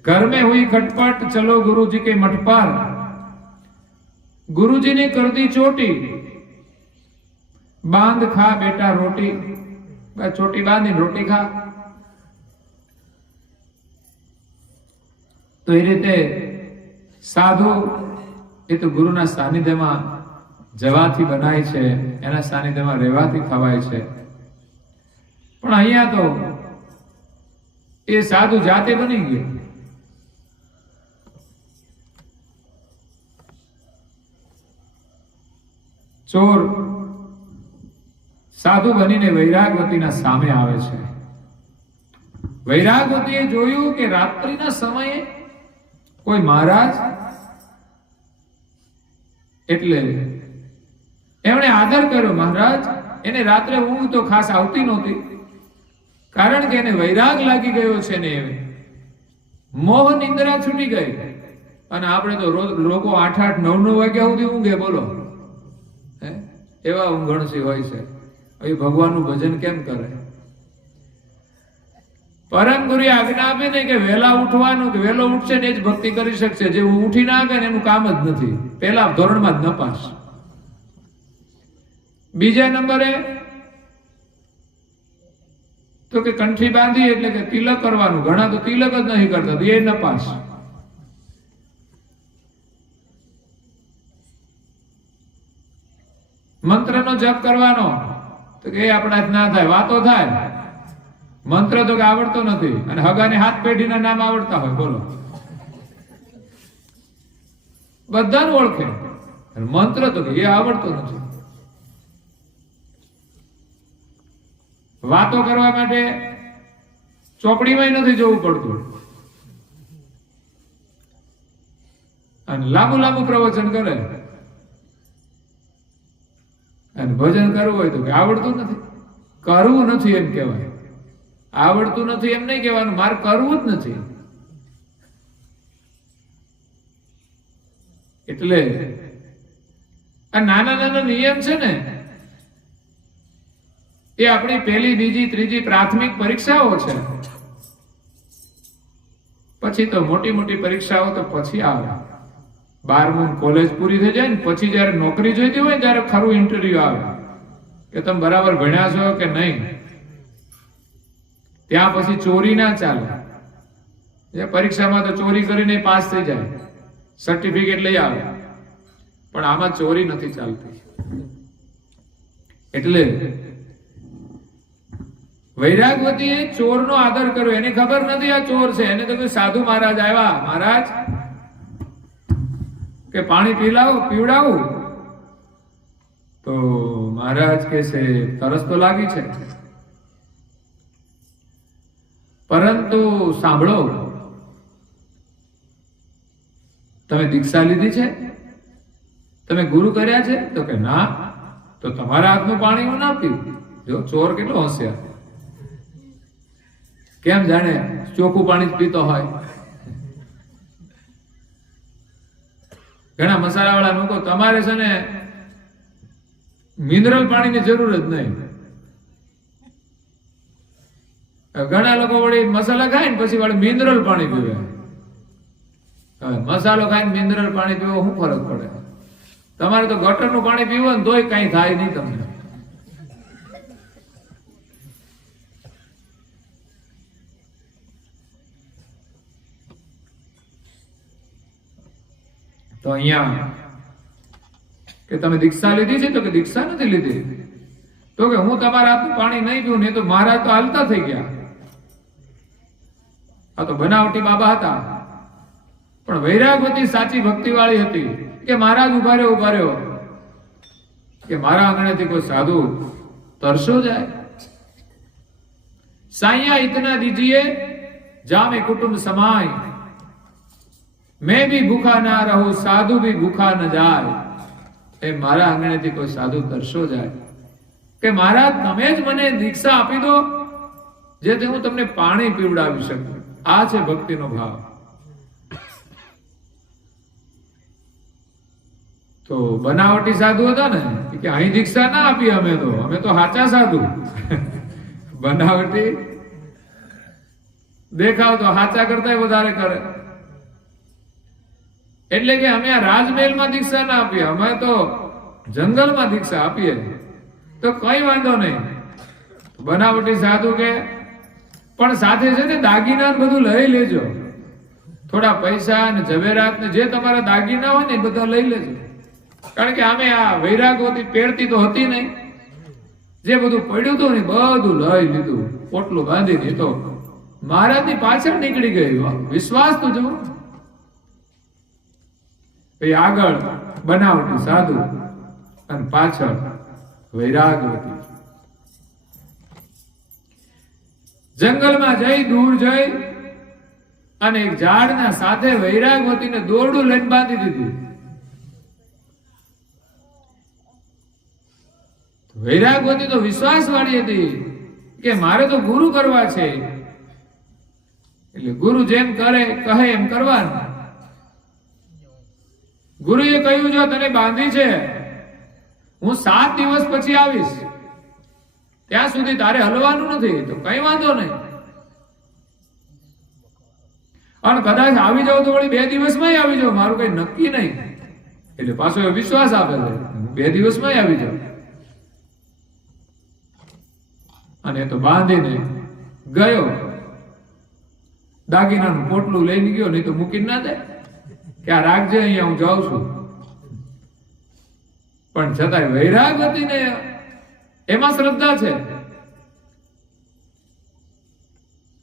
घर में हुई खटपट, चलो गुरुजी के मठ पर, गुरुजी ने कर दी चोटी, बांध खा बेटा रोटी. चोटी बांधी रोटी खा. તો એ રીતે સાધુ એ તો ગુરુના સાનિધ્યમાં જવાથી બનાય છે, એના સાનિધ્યમાં રહેવાથી ખવાય છે. પણ અહીંયા તો એ સાધુ જાતે બની ગયો. ચોર સાધુ બનીને વૈરાગવતીના સામે આવે છે. વૈરાગવતીએ જોયું કે રાત્રિના સમયે કોઈ મહારાજ, એટલે એમણે આદર કર્યો. મહારાજ, એને રાત્રે ઊંઘ તો ખાસ આવતી નહોતી, કારણ કે એને વૈરાગ લાગી ગયો છે ને મોહ નિંદ્રા છૂટી ગઈ. અને આપણે તો લોકો 8-8, 9-9 વાગ્યા સુધી ઊંઘે, બોલો. એવા ઊંઘણસી હોય છે. એ ભગવાનનું ભજન કેમ કરે? પરમ ગુરુએ આજ્ઞા આપી ને કે વહેલા ઉઠવાનું, કે વહેલો ઉઠશે ને એ જ ભક્તિ કરી શકશે. જે ઉઠી ના કરે એનું કામ જ નથી. પહેલા ધોરણમાં જ નપાસ. બીજા નંબરે તો કે કંઠી બાંધી એટલે કે તિલક કરવાનું. ઘણા તો તિલક જ નહીં કરતા, એ નપાસ. મંત્રનો જપ કરવાનો તો કે એ આપણા ના થાય, વાતો થાય. મંત્ર તો કે આવડતો નથી, અને હગાને હાથ પેઢીના નામ આવડતા હોય, બોલો. બધાને ઓળખે, મંત્ર તો કે એ આવડતો નથી. વાતો કરવા માટે ચોપડીમાં નથી જવું પડતું, અને લાંબુ લાંબુ પ્રવચન કરે. અને ભજન કરવું હોય તો કે આવડતું નથી, કરવું નથી એમ કહેવાય. આવડતું નથી એમ નહીં કહેવાનું, મારે કરવું જ નથી. એટલે આ નાના નાના નિયમ છે ને, એ આપણી પહેલી, બીજી, ત્રીજી પ્રાથમિક પરીક્ષાઓ છે. પછી તો મોટી મોટી પરીક્ષાઓ તો પછી આવે. 12મું કોલેજ પૂરી થઈ જાય ને પછી જયારે નોકરી જોઈતી હોય, ત્યારે ખરું ઇન્ટરવ્યુ આવે કે તમે બરાબર ભણ્યા છો કે નહીં. ત્યાં પછી ચોરી ના ચાલે. એ પરીક્ષામાં તો ચોરી કરીને પાસ થઈ જાય, સર્ટિફિકેટ લઈ આવે. પણ આમાં ચોરી નથી ચાલતી. એટલે વૈરાગવતીએ ચોરનો આદર કર્યો. એને ખબર નથી આ ચોર છે. એને તો સાધુ મહારાજ આવ્યા, મહારાજ કે પાણી પીવડાવું. તો મહારાજ કે છે તરસ તો લાગી છે, પરંતુ સાંભળો, તમે દીક્ષા લીધી છે, તમે ગુરુ કર્યા છે? તો કે ના. તો તમારા હાથનું પાણી હું ના પીવું. જો ચોર કેટલો હોશિયાર, કેમ જાણે ચોખ્ખું પાણી જ પીતો હોય. ઘણા મસાલા વાળા લોકો, તમારે છે ને મિનરલ પાણીની જરૂર જ નહીં. ઘણા લોકો વળી મસાલા ખાય ને પછી વળી મિનરલ પાણી પીવે. હવે મસાલો ખાઈને મિનરલ પાણી પીવો શું ફરક પડે? તમારે તો ગટરનું પાણી પીવો ને તોય કઈ થાય નહીં તમને. તો અહીંયા કે તમે દીક્ષા લીધી છે? તો કે દીક્ષા નથી લીધી. તો કે હું તમારા હાથનું પાણી નહીં પીવું ને. તો મહારાજ તો હાલતા થઈ ગયા. આ તો બનાવટી બાબા હતા. પણ વૈરાગવતી સાચી ભક્તિ વાળી હતી કે મહારાજ ઉભા રહ્યો કે મારા આંગણેથી કોઈ સાધુ તરસો જાય. સાઈયા ઇતના દીજીએ જામે કુટુંબ સમાય, मैं भी भूखा ना रहूं, साधु भी भूखा न जाए. એ મારા આંગણેથી કોઈ સાધુ તરસો જાય કે મહારાજ તમે જ મને દીક્ષા આપી દો, જેથી હું તમને પાણી પીવડાવી શકું. આ છે ભક્તિનો ભાવ. તો બનાવટી સાધુ હતા ને કે અહીં દીક્ષા ના આપી, અમે તો સાચા સાધુ. બનાવટી દેખાવ તો સાચા કરતા વધારે કરે. એટલે કે અમે આ રાજમહેલમાં દીક્ષા ના આપીએ, અમે તો જંગલમાં દીક્ષા આપીએ. તો કઈ વાંધો નહીં. બનાવટી સાધુ કે પણ સાથે છે ને દાગીના બધું લઈ લેજો, થોડા પૈસા અને ઝવેરાત ને જે તમારા દાગીના હોય ને એ બધા લઈ લેજો. કારણ કે આમે આ વૈરાગવતી પહેરતી તો હતી નહીં, જે બધું પડ્યું હતું ને બધું લઈ લીધું, પોટલું બાંધી દીધો. મહારાજની પાછળ નીકળી ગઈ. વિશ્વાસ તો જો. આગળ બનાવટી સાધુ અને પાછળ વૈરાગવતી. જંગલમાં જઈ દૂર જઈ અને એક ઝાડના સાથે વૈરાગવતીને દોરડું લઈને બાંધી દીધું. વૈરાગવતી તો વિશ્વાસ વાળી હતી કે મારે તો ગુરુ કરવા છે, એટલે ગુરુ જેમ કરે કહે એમ કરવાનું. ગુરુએ કહ્યું જો તને બાંધી છે, હું 7 દિવસ પછી આવીશ, ત્યાં સુધી તારે હલવાનું નથી, તો કઈ વાંધો નહીં. અને કદાચ આવી જાવ તો વળી 2 દિવસમાં આવી જાવ, મારું કઈ નક્કી નહીં. એટલે પાછો વિશ્વાસ આપે છે, 2 દિવસમાં આવી જાવ. અને તો બાંધીને ગયો, દાગીનાનું પોટલું લઈને ગયો, નહીં તો મૂકીને ના દે કે આ રાખજે, અહીંયા હું જાઉં છું. પણ છતાંય વૈરાગવતીને એમાં શ્રદ્ધા છે.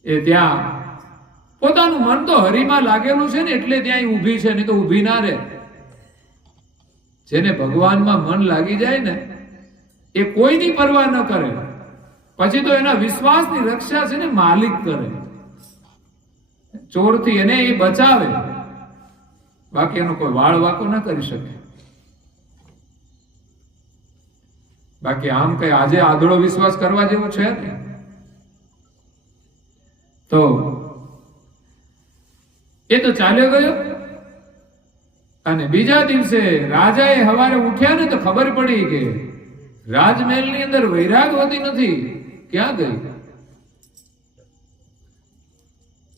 એ ત્યાં પોતાનું મન તો હરિમાં લાગેલું છે ને એટલે ત્યાં ઊભી છે, નહીં તો ઊભી ના રહે. જેને ભગવાનમાં મન લાગી જાય ને એ કોઈની પરવા ન કરે, પછી તો એના વિશ્વાસની રક્ષા છે ને માલિક કરે. ચોરથી એને એ બચાવે, બાકી એનો કોઈ વાળ વાકો ન કરી શકે. બાકી આમ કઈ આજે આધળો વિશ્વાસ કરવા જેવો છે ને. તો એ તો ચાલ્યો ગયો. અને બીજા દિવસે રાજાએ સવારે ઉઠ્યા ને તો ખબર પડી કે રાજમહેલની અંદર વૈરાગવતી નથી. ક્યાં ગઈ?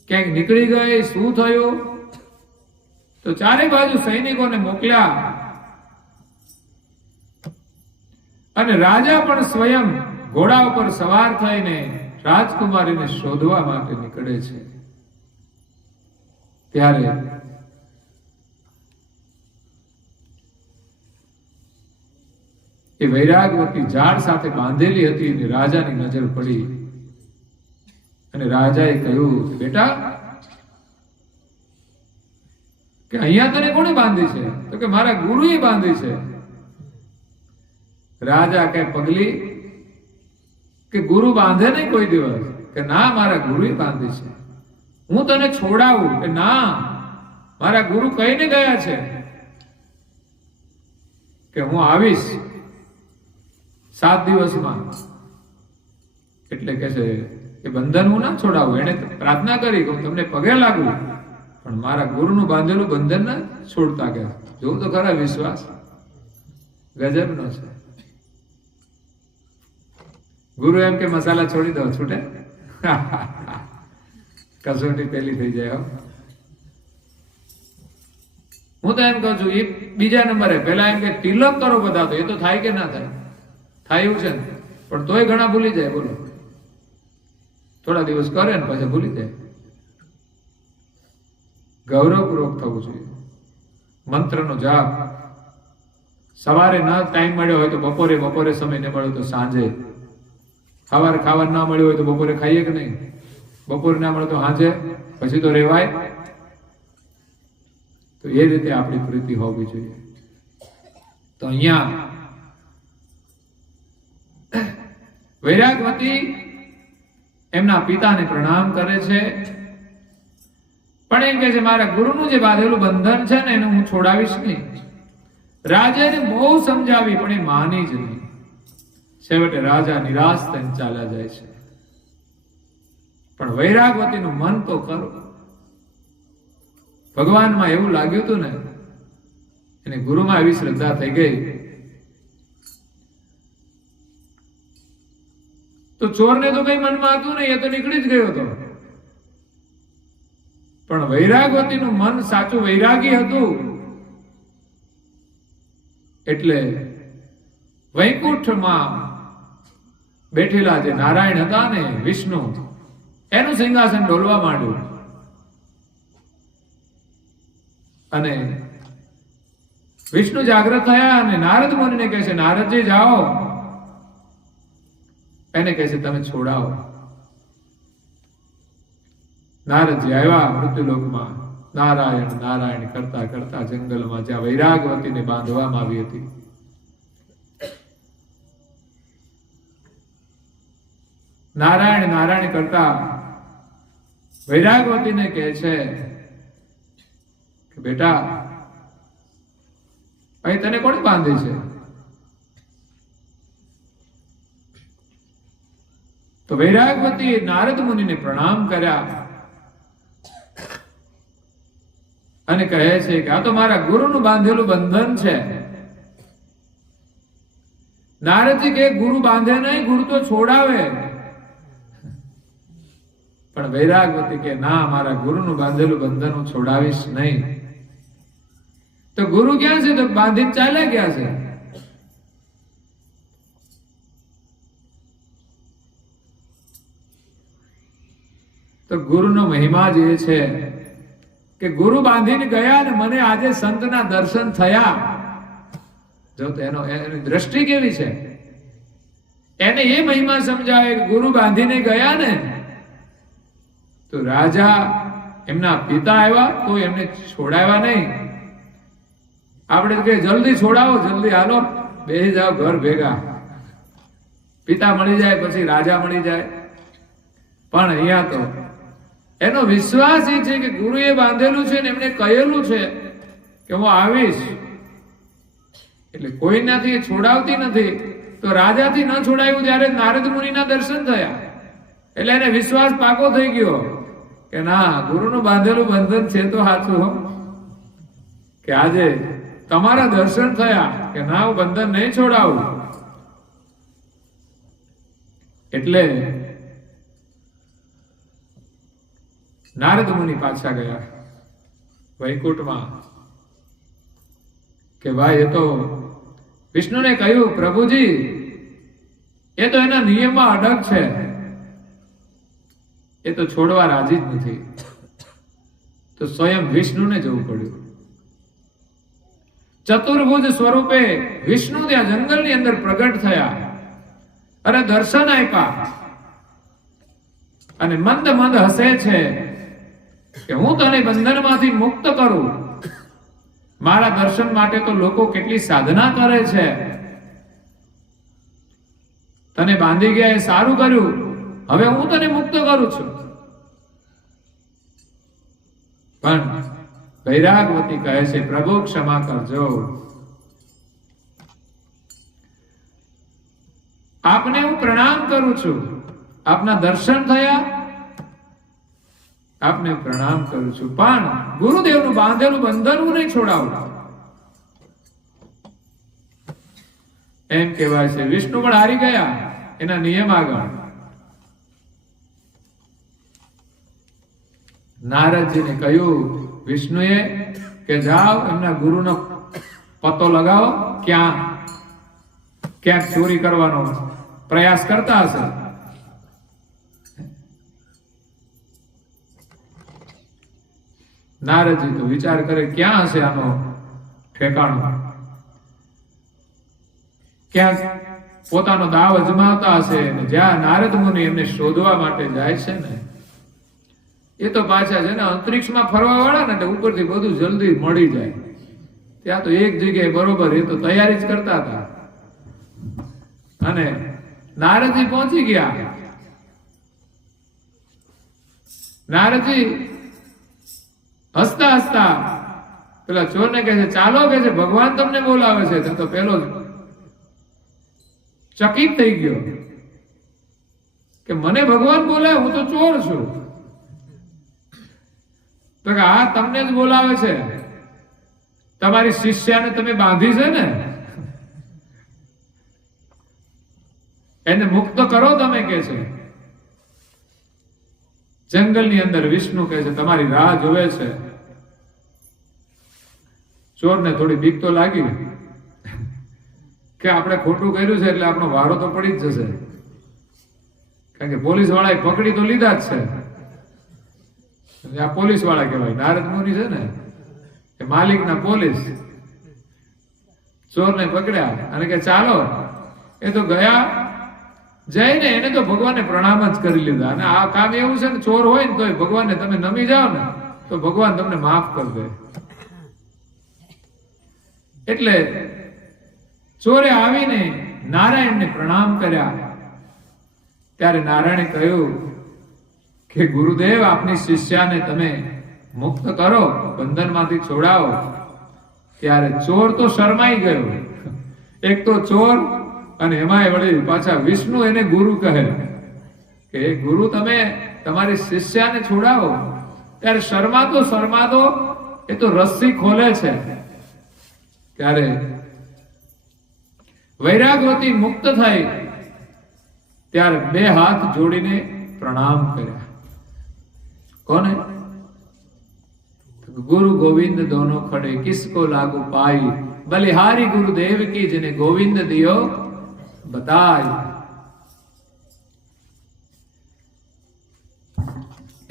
ક્યાંક નીકળી ગઈ? શું થયું? તો ચારે બાજુ સૈનિકોને મોકલ્યા અને રાજા પણ સ્વયં ઘોડા ઉપર સવાર થઈને રાજકુમારીને શોધવા માટે નીકળે છે. ત્યારે એ વૈરાગવતી ઝાડ સાથે બાંધેલી હતી અને રાજાની નજર પડી. અને રાજાએ કહ્યું, બેટા કે અહીંયા તને કોણે બાંધી છે? તો કે મારા ગુરુએ બાંધી છે. રાજા કે પગલી કે ગુરુ બાંધે નહીં કોઈ દિવસ? કે ના, મારા ગુરુએ બાંધી છે. હું તને છોડાવું? કે ના, મારા ગુરુ કહીને ગયા છે કે હું આવીશ 7 દિવસમાં. એટલે કે છે કે બંધન હું ના છોડાવું. એને પ્રાર્થના કરી કે હું તમને પગે લાગુ, પણ મારા ગુરુનું બાંધેલું બંધન ના છોડતા. કે જોવું તો ખરા વિશ્વાસ ગજબનો છે. ગુરુ એમ કે મસાલા છોડી દો, છૂટે? કસોટી પેલી થઈ જાય. હું તો એમ કહું છું, એ બીજા નંબરે. પેલા એમ કે તિલક કરો બધા, તો એ તો થાય કે ના થાય? થાય એવું છે ને. પણ તોય ઘણા ભૂલી જાય. બોલો, થોડા દિવસ કરે ને પછી ભૂલી જાય. ગૌરવપૂર્વક થવું જોઈએ. મંત્રનો જાપ સવારે ના ટાઈમ મળ્યો હોય તો બપોરે સમય ન મળ્યો તો સાંજે. સવારે ખાવા ના મળ્યું હોય તો બપોરે ખાઈએ કે નહીં? બપોરે ના મળે તો સાંજે, પછી તો રેવાય. તો એ રીતે આપણી પ્રીતિ હોવી જોઈએ. તો અહીંયા વૈરાગવતી એમના પિતાને પ્રણામ કરે છે, પણ એમ કે છે મારા ગુરુનું જે બાંધેલું બંધન છે ને એને હું છોડાવીશ નહીં. રાજાને બહુ સમજાવી પણ એ માની જ નહીં. છેવટે રાજા નિરાશ થઈને ચાલ્યા જાય છે. પણ વૈરાગવતીનું મન તો ખરું. ભગવાનમાં એવું લાગ્યું હતું ને, એને ગુરુમાં એવી શ્રદ્ધા થઈ ગઈ. તો ચોરને તો કઈ મનમાં હતું નહીં, એ તો નીકળી જ ગયો હતો. પણ વૈરાગવતીનું મન સાચું વૈરાગી હતું. એટલે વૈકુંઠમાં બેઠેલા જે નારાયણ હતા ને, વિષ્ણુ, એનું સિંહાસન ડોલવા માંડ્યું. અને વિષ્ણુ જાગ્રત થયા અને નારદ મુનિને કહે છે, નારદજી જાઓ. એને કહે છે, તમે છોડાવો. નારદજી આવ્યા મૃત્યુલોકમાં. નારાયણ નારાયણ કરતા કરતા જંગલમાં જ્યાં વૈરાગવતીને બાંધવામાં આવી હતી, નારાયણ નારાયણ કરતા વૈરાગવતીને કહે છે કે બેટા, અહીં તને કોણે બાંધી છે? તો વૈરાગવતી નારદ મુનિને પ્રણામ કર્યા અને કહે છે કે આ તો મારા ગુરુનું બાંધેલું બંધન છે. નારદજી કે ગુરુ બાંધે નહીં, ગુરુ તો છોડાવે. પણ વૈરાગવતી કે ના, મારા ગુરુનું બાંધેલું બંધન હું છોડાવીશ નહીં. તો ગુરુ ક્યાં છે? તો બાંધીને ચાલ્યા ગયા છે. તો ગુરુનો મહિમા જ એ છે કે ગુરુ બાંધીને ગયા ને મને આજે સંતના દર્શન થયા. જો તો એની દ્રષ્ટિ કેવી છે, એને એ મહિમા સમજાવે કે ગુરુ બાંધીને ગયા ને તો રાજા એમના પિતા આવ્યા તો એમને છોડાવ્યા નહીં. આપણે કે જલ્દી છોડાવો, જલ્દી હાલો, બેસી જાઓ ઘર ભેગા. પિતા મળી જાય પછી રાજા મળી જાય. પણ અહીંયા તો એનો વિશ્વાસ એ છે કે ગુરુએ બાંધેલું છે ને એમને કહેલું છે કે હું આવીશ, એટલે કોઈનાથી છોડાવતી નથી. તો રાજાથી ન છોડાયું ત્યારે નારદ મુનિના દર્શન થયા, એટલે એને વિશ્વાસ પાકો થઈ ગયો કે ના, ગુરુનું બાંધેલું બંધન છે તો સાચું કે આજે તમારા દર્શન થયા કે ના, હું બંધન નહીં છોડાવું. એટલે નારદ મુનિ પાછા ગયા વૈકુંઠમાં કે ભાઈ એ તો વિષ્ણુને કહ્યું, પ્રભુજી એ તો એના નિયમમાં અડગ છે, એ તો છોડવા રાજી જ નથી. તો સ્વયં વિષ્ણુને જવું પડ્યું. ચતુર્ભુજ સ્વરૂપે વિષ્ણુ ત્યાં જંગલની અંદર પ્રગટ થયા અને દર્શન આપ્યા અને મંદ મંદ હસે છે કે હું તને બંધનમાંથી મુક્ત કરું. મારા દર્શન માટે તો લોકો કેટલી સાધના કરે છે. તને બાંધી ગયા એ સારું કર્યું, હવે હું તને મુક્ત કરું છું. પણ વૈરાગવતી કહે છે, પ્રભુ ક્ષમા કરજો, આપને હું પ્રણામ કરું છું. આપના દર્શન થયા, આપને પ્રણામ કરું છું, પણ ગુરુદેવનું બાંધેલું બંધન હું નહીં છોડાવું. એમ કહેવાય છે વિષ્ણુ પણ હારી ગયા એના નિયમ આગળ. નારદજીને કહ્યું વિષ્ણુએ કે જાઓ એમના ગુરુનો પતો લગાવો, ક્યાંક ચોરી કરવાનો પ્રયાસ કરતા હશે. નારદજી તો વિચાર કરે ક્યાં હશે આનો ઠેકાણો, ક્યાંક પોતાનો દાવ અજમાવતા હશે. જ્યાં નારદ મુનિ એમને શોધવા માટે જાય છે ને, એ તો પાછા છે ને અંતરિક્ષમાં ફરવા વાળા ને, ઉપરથી બધું જલ્દી મળી જાય. ત્યાં તો એક જગ્યાએ બરોબર એ તો તૈયારી જ કરતા હતા. અને નારદજી પહોંચી ગયા. નારદજી હસતા હસતા પેલા ચોરને કહે છે, ચાલો કે છે ભગવાન તમને બોલાવે છે. તો પેલો ચકિત થઈ ગયો કે મને ભગવાન બોલાવે, હું તો ચોર છું. તો કે હા, તમને જ બોલાવે છે, તમારી શિષ્યાને તમે બાંધી છે ને, એને મુક્ત કરો તમે કે છે. જંગલની અંદર વિષ્ણુ કહે છે તમારી રાહ જોવે છે. ચોરને થોડી બીક તો લાગી કે આપણે ખોટું કર્યું છે એટલે આપણો વારો તો પડી જ જશે, કારણ કે પોલીસ વાળાએ પકડી તો લીધા જ છે. આ પોલીસ વાળા કહેવાય, નારદ મુનિ છે ને કે માલિકના પોલીસ ચોરને પકડ્યા અને કે ચાલો. એ તો ગયા જઈને એને તો ભગવાનને પ્રણામ જ કરી લીધા. અને આ કામ એવું છે ને, ચોર હોય ને તોય ભગવાનને તમે નમી જાઓ ને તો ભગવાન તમને માફ કરી દે. એટલે ચોરે આવીને નારાયણને પ્રણામ કર્યા. ત્યારે નારાયણે કહ્યું કે ગુરુદેવ, આપની શિષ્યાને તમે મુક્ત કરો, બંધનમાંથી છોડાવો. ત્યારે ચોર તો શરમાઈ ગયો. એક તો ચોર, અને એમાંય વળી પાછા વિષ્ણુ એને ગુરુ કહે કે ગુરુ તમે તમારી શિષ્યાને છોડાવો. ત્યારે શરમાતો એ તો રસ્સી ખોલે છે. ત્યારે વૈરાગવતી મુક્ત થઈ. ત્યારે બે હાથ જોડીને પ્રણામ કર્યા. કોને? ગુરુ ગોવિંદ દોનો ખડે કિસકો લાગુ પાઈ, બલિહારી ગુરુદેવ કી જેને ગોવિંદ દિયો બતાઈ.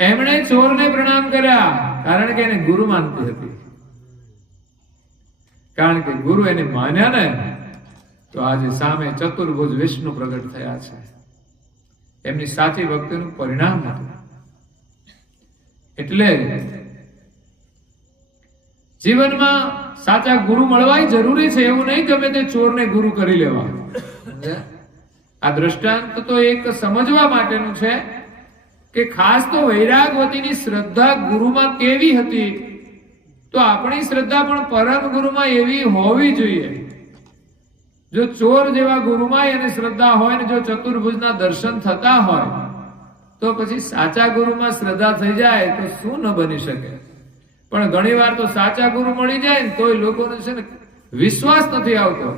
એમણે ચોરને પ્રણામ કર્યા, કારણ કે એને ગુરુ માનતી હતી. કારણ કે ગુરુ એને માન્યા ને તો આજે સામે ચતુર્ભુજ વિષ્ણુ પ્રગટ થયા છે. એમની સાચી ભક્તિનું પરિણામ હતું. એટલે જીવનમાં સાચા ગુરુ મળવા જરૂરી છે. એવું નહીં ગમે તે ચોરને ગુરુ કરી લેવા. આ દ્રષ્ટાંત તો એક સમજવા માટેનું છે કે ખાસ તો વૈરાગવતીની શ્રદ્ધા ગુરુમાં કેવી હતી, તો આપણી શ્રદ્ધા પણ પરમ ગુરુમાં એવી હોવી જોઈએ. જો ચોર જેવા ગુરુમાં એને શ્રદ્ધા હોય ને જો ચતુર્ભુજના દર્શન થતા હોય તો પછી સાચા ગુરુમાં શ્રદ્ધા થઈ જાય તો શું ન બની શકે. પણ ઘણીવાર તો સાચા ગુરુ મળી જાય ને તોય લોકોને છે ને વિશ્વાસ નથી આવતો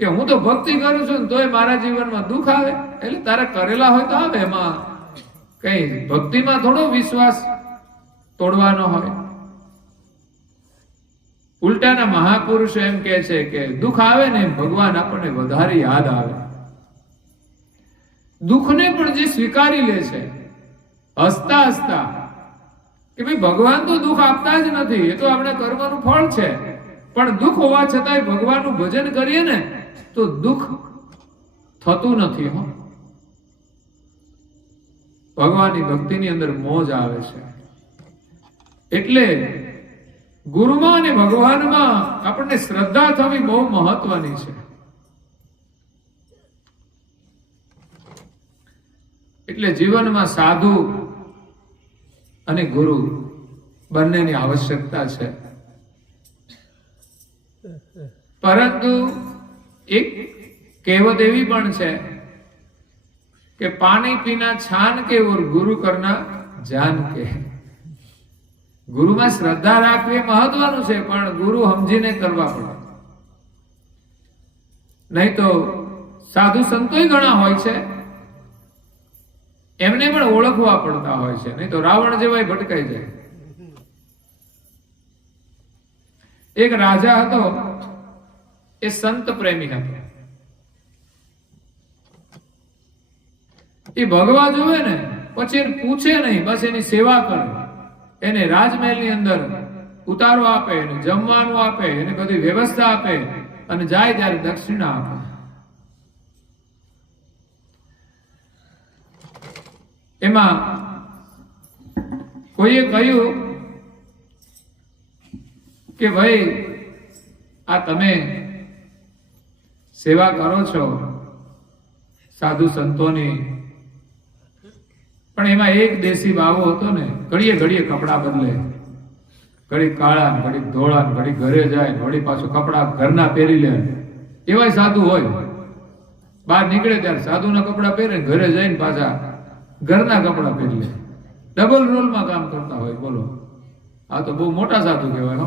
કે હું તો ભક્તિ કરું છું ને તોય મારા જીવનમાં દુઃખ આવે. એટલે તારે કરેલા હોય તો આવે, એમાં કઈ ભક્તિમાં થોડો વિશ્વાસ તોડવાનો હોય. ઉલટાના મહાપુરુષ એમ કે છે કે દુઃખ આવે ને ભગવાન આપણને વધારે યાદ આવે. દુઃખને પણ જે સ્વીકારી લે છે હસતા હસતા કે ભાઈ ભગવાન તો દુઃખ આપતા જ નથી, એ તો આપણા કર્મનું ફળ છે. પણ દુઃખ હોવા છતાંય ભગવાનનું ભજન કરીએ ને તો દુઃખ થતું નથી. ભગવાનની ભક્તિની અંદર મોજ આવે છે. એટલે ગુરુમાં અને ભગવાનમાં આપણને શ્રદ્ધા થવી બહુ મહત્વની છે. એટલે જીવનમાં સાધુ અને ગુરુ બંનેની આવશ્યકતા છે. પરંતુ એક કહેવત એવી પણ છે કે પાણી પીના છાન કે ઓર ગુરુ કરના જાન કે. ગુરુમાં શ્રદ્ધા રાખવી મહત્વનું છે, પણ ગુરુ સમજીને કરવા પડે. નહીં તો સાધુ સંતોય ઘણા હોય છે, એમને પણ ઓળખવા પડતા હોય છે. નહીં તો રાવણ જેવાય ભટકાઈ જાય. એક રાજા હતો, એ સંત પ્રેમી હતો. એ ભગવા જોવે ને પછી એને પૂછે નહીં, બસ એની સેવા કરે. એને રાજમહેલની અંદર ઉતારો આપે, એને જમવાનું આપે, એને બધી વ્યવસ્થા આપે અને જાય ત્યારે દક્ષિણા આપે. એમાં કોઈએ કહ્યું કે ભાઈ આ તમે સેવા કરો છો સાધુ સંતોની, પણ એમાં એક દેશી બાવો હતો ને, ઘડીએ ઘડીએ કપડા બદલે. ઘડી કાળા, ઘડી ધોળા, ઘડી ઘરે જાય, ઘડી પાછું કપડા ઘરના પહેરી લે. એવાય સાધુ હોય, બહાર નીકળે ત્યારે સાધુના કપડા પહેરે, ઘરે જઈને પાછા ઘરના કપડા પહેરી લે. ડબલ રોલમાં કામ કરતા હોય. બોલો, આ તો બહુ મોટા સાધુ કહેવાય.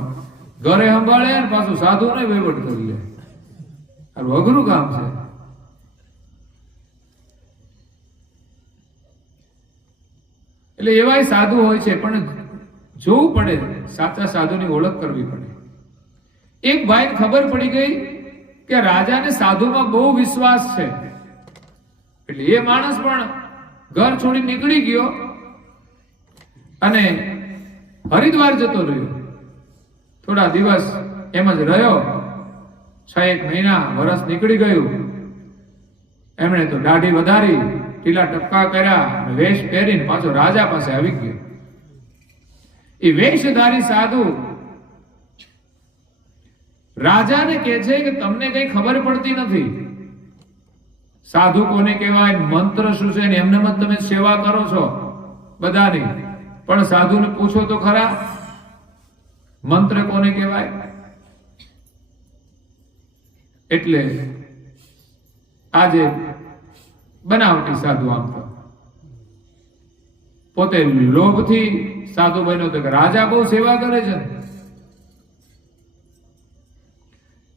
ઘરે સંભાળે ને પાછું સાધુ ને વહીવટ કરી લે. આ અઘરું કામ છે. એટલે એવાય સાધુ હોય છે, પણ જોવું પડે, સાચા સાધુની ઓળખ કરવી પડે. એક ભાઈને ખબર પડી ગઈ કે રાજાને સાધુમાં બહુ વિશ્વાસ છે. એટલે એ માણસ પણ ઘર છોડી નીકળી ગયો અને હરિદ્વાર જતો રહ્યો. થોડા દિવસ એમ જ રહ્યો. 6 મહિના, વર્ષ નીકળી ગયું. એમણે તો દાઢી વધારી, ટીલા ટપકા કર્યા અને વેશ પહેરીને પાછો રાજા પાસે આવી ગયો. એ વેશધારી સાધુ રાજાને કહે છે કે તમને કઈ ખબર પડતી નથી. સાધુ કોને કહેવાય, મંત્ર શું છે, ને એમને જ તમે સેવા કરો છો બધાની. પણ સાધુને પૂછો તો ખરા, મંત્ર કોને કહેવાય? એટલે આજે બનાવટી સાધુ, આમ તો પોતે લોભથી સાધુ બન્યો તો કે રાજા બહુ સેવા કરે છે.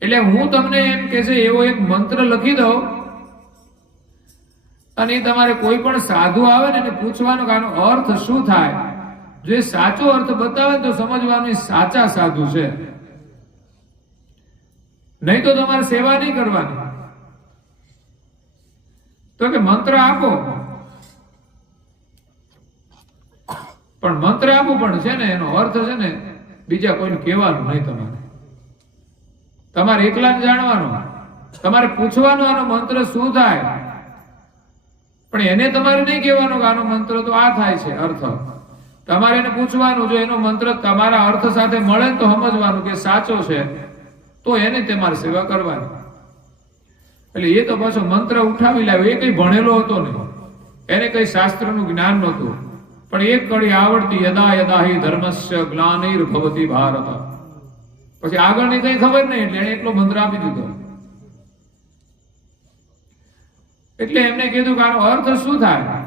એટલે હું તમને એમ કે છે એવો એક મંત્ર લખી દઉં અને એ તમારે કોઈ પણ સાધુ આવે ને એને પૂછવાનું કે આનો અર્થ શું થાય. જો એ સાચો અર્થ બતાવે તો સમજવાનું એ સાચા સાધુ છે, નહીં તો તમારે સેવા નહીં કરવાની. તો કે મંત્ર આપો, પણ મંત્ર આપવું પણ છે ને એનો અર્થ છે ને બીજા કોઈને કહેવાનું નહીં. તમારે એકલા જાણવાનો, તમારે પૂછવાનું આનો મંત્ર શું થાય, પણ એને તમારે નહીં કહેવાનું કે આનો મંત્ર તો આ થાય છે અર્થ. તમારે એને પૂછવાનું, જો એનો મંત્ર તમારા અર્થ સાથે મળે તો સમજવાનું કે સાચો છે, તો એને તમારે સેવા કરવાની. એટલે એ તો પાછો મંત્ર ઉઠાવી લાવ્યો. એ કઈ ભણેલો હતો નહીં, એને કઈ શાસ્ત્રનું જ્ઞાન નહોતું, પણ એક કડી આવડતી. યદા યદા હિ ધર્મસ્ય ગ્લાનિર્ભવતિ ભારત. પછી આગળની કઈ ખબર નહીં, એટલે એને એટલો મંત્ર આપી દીધો. એટલે એમને કીધું કે આનો અર્થ શું થાય.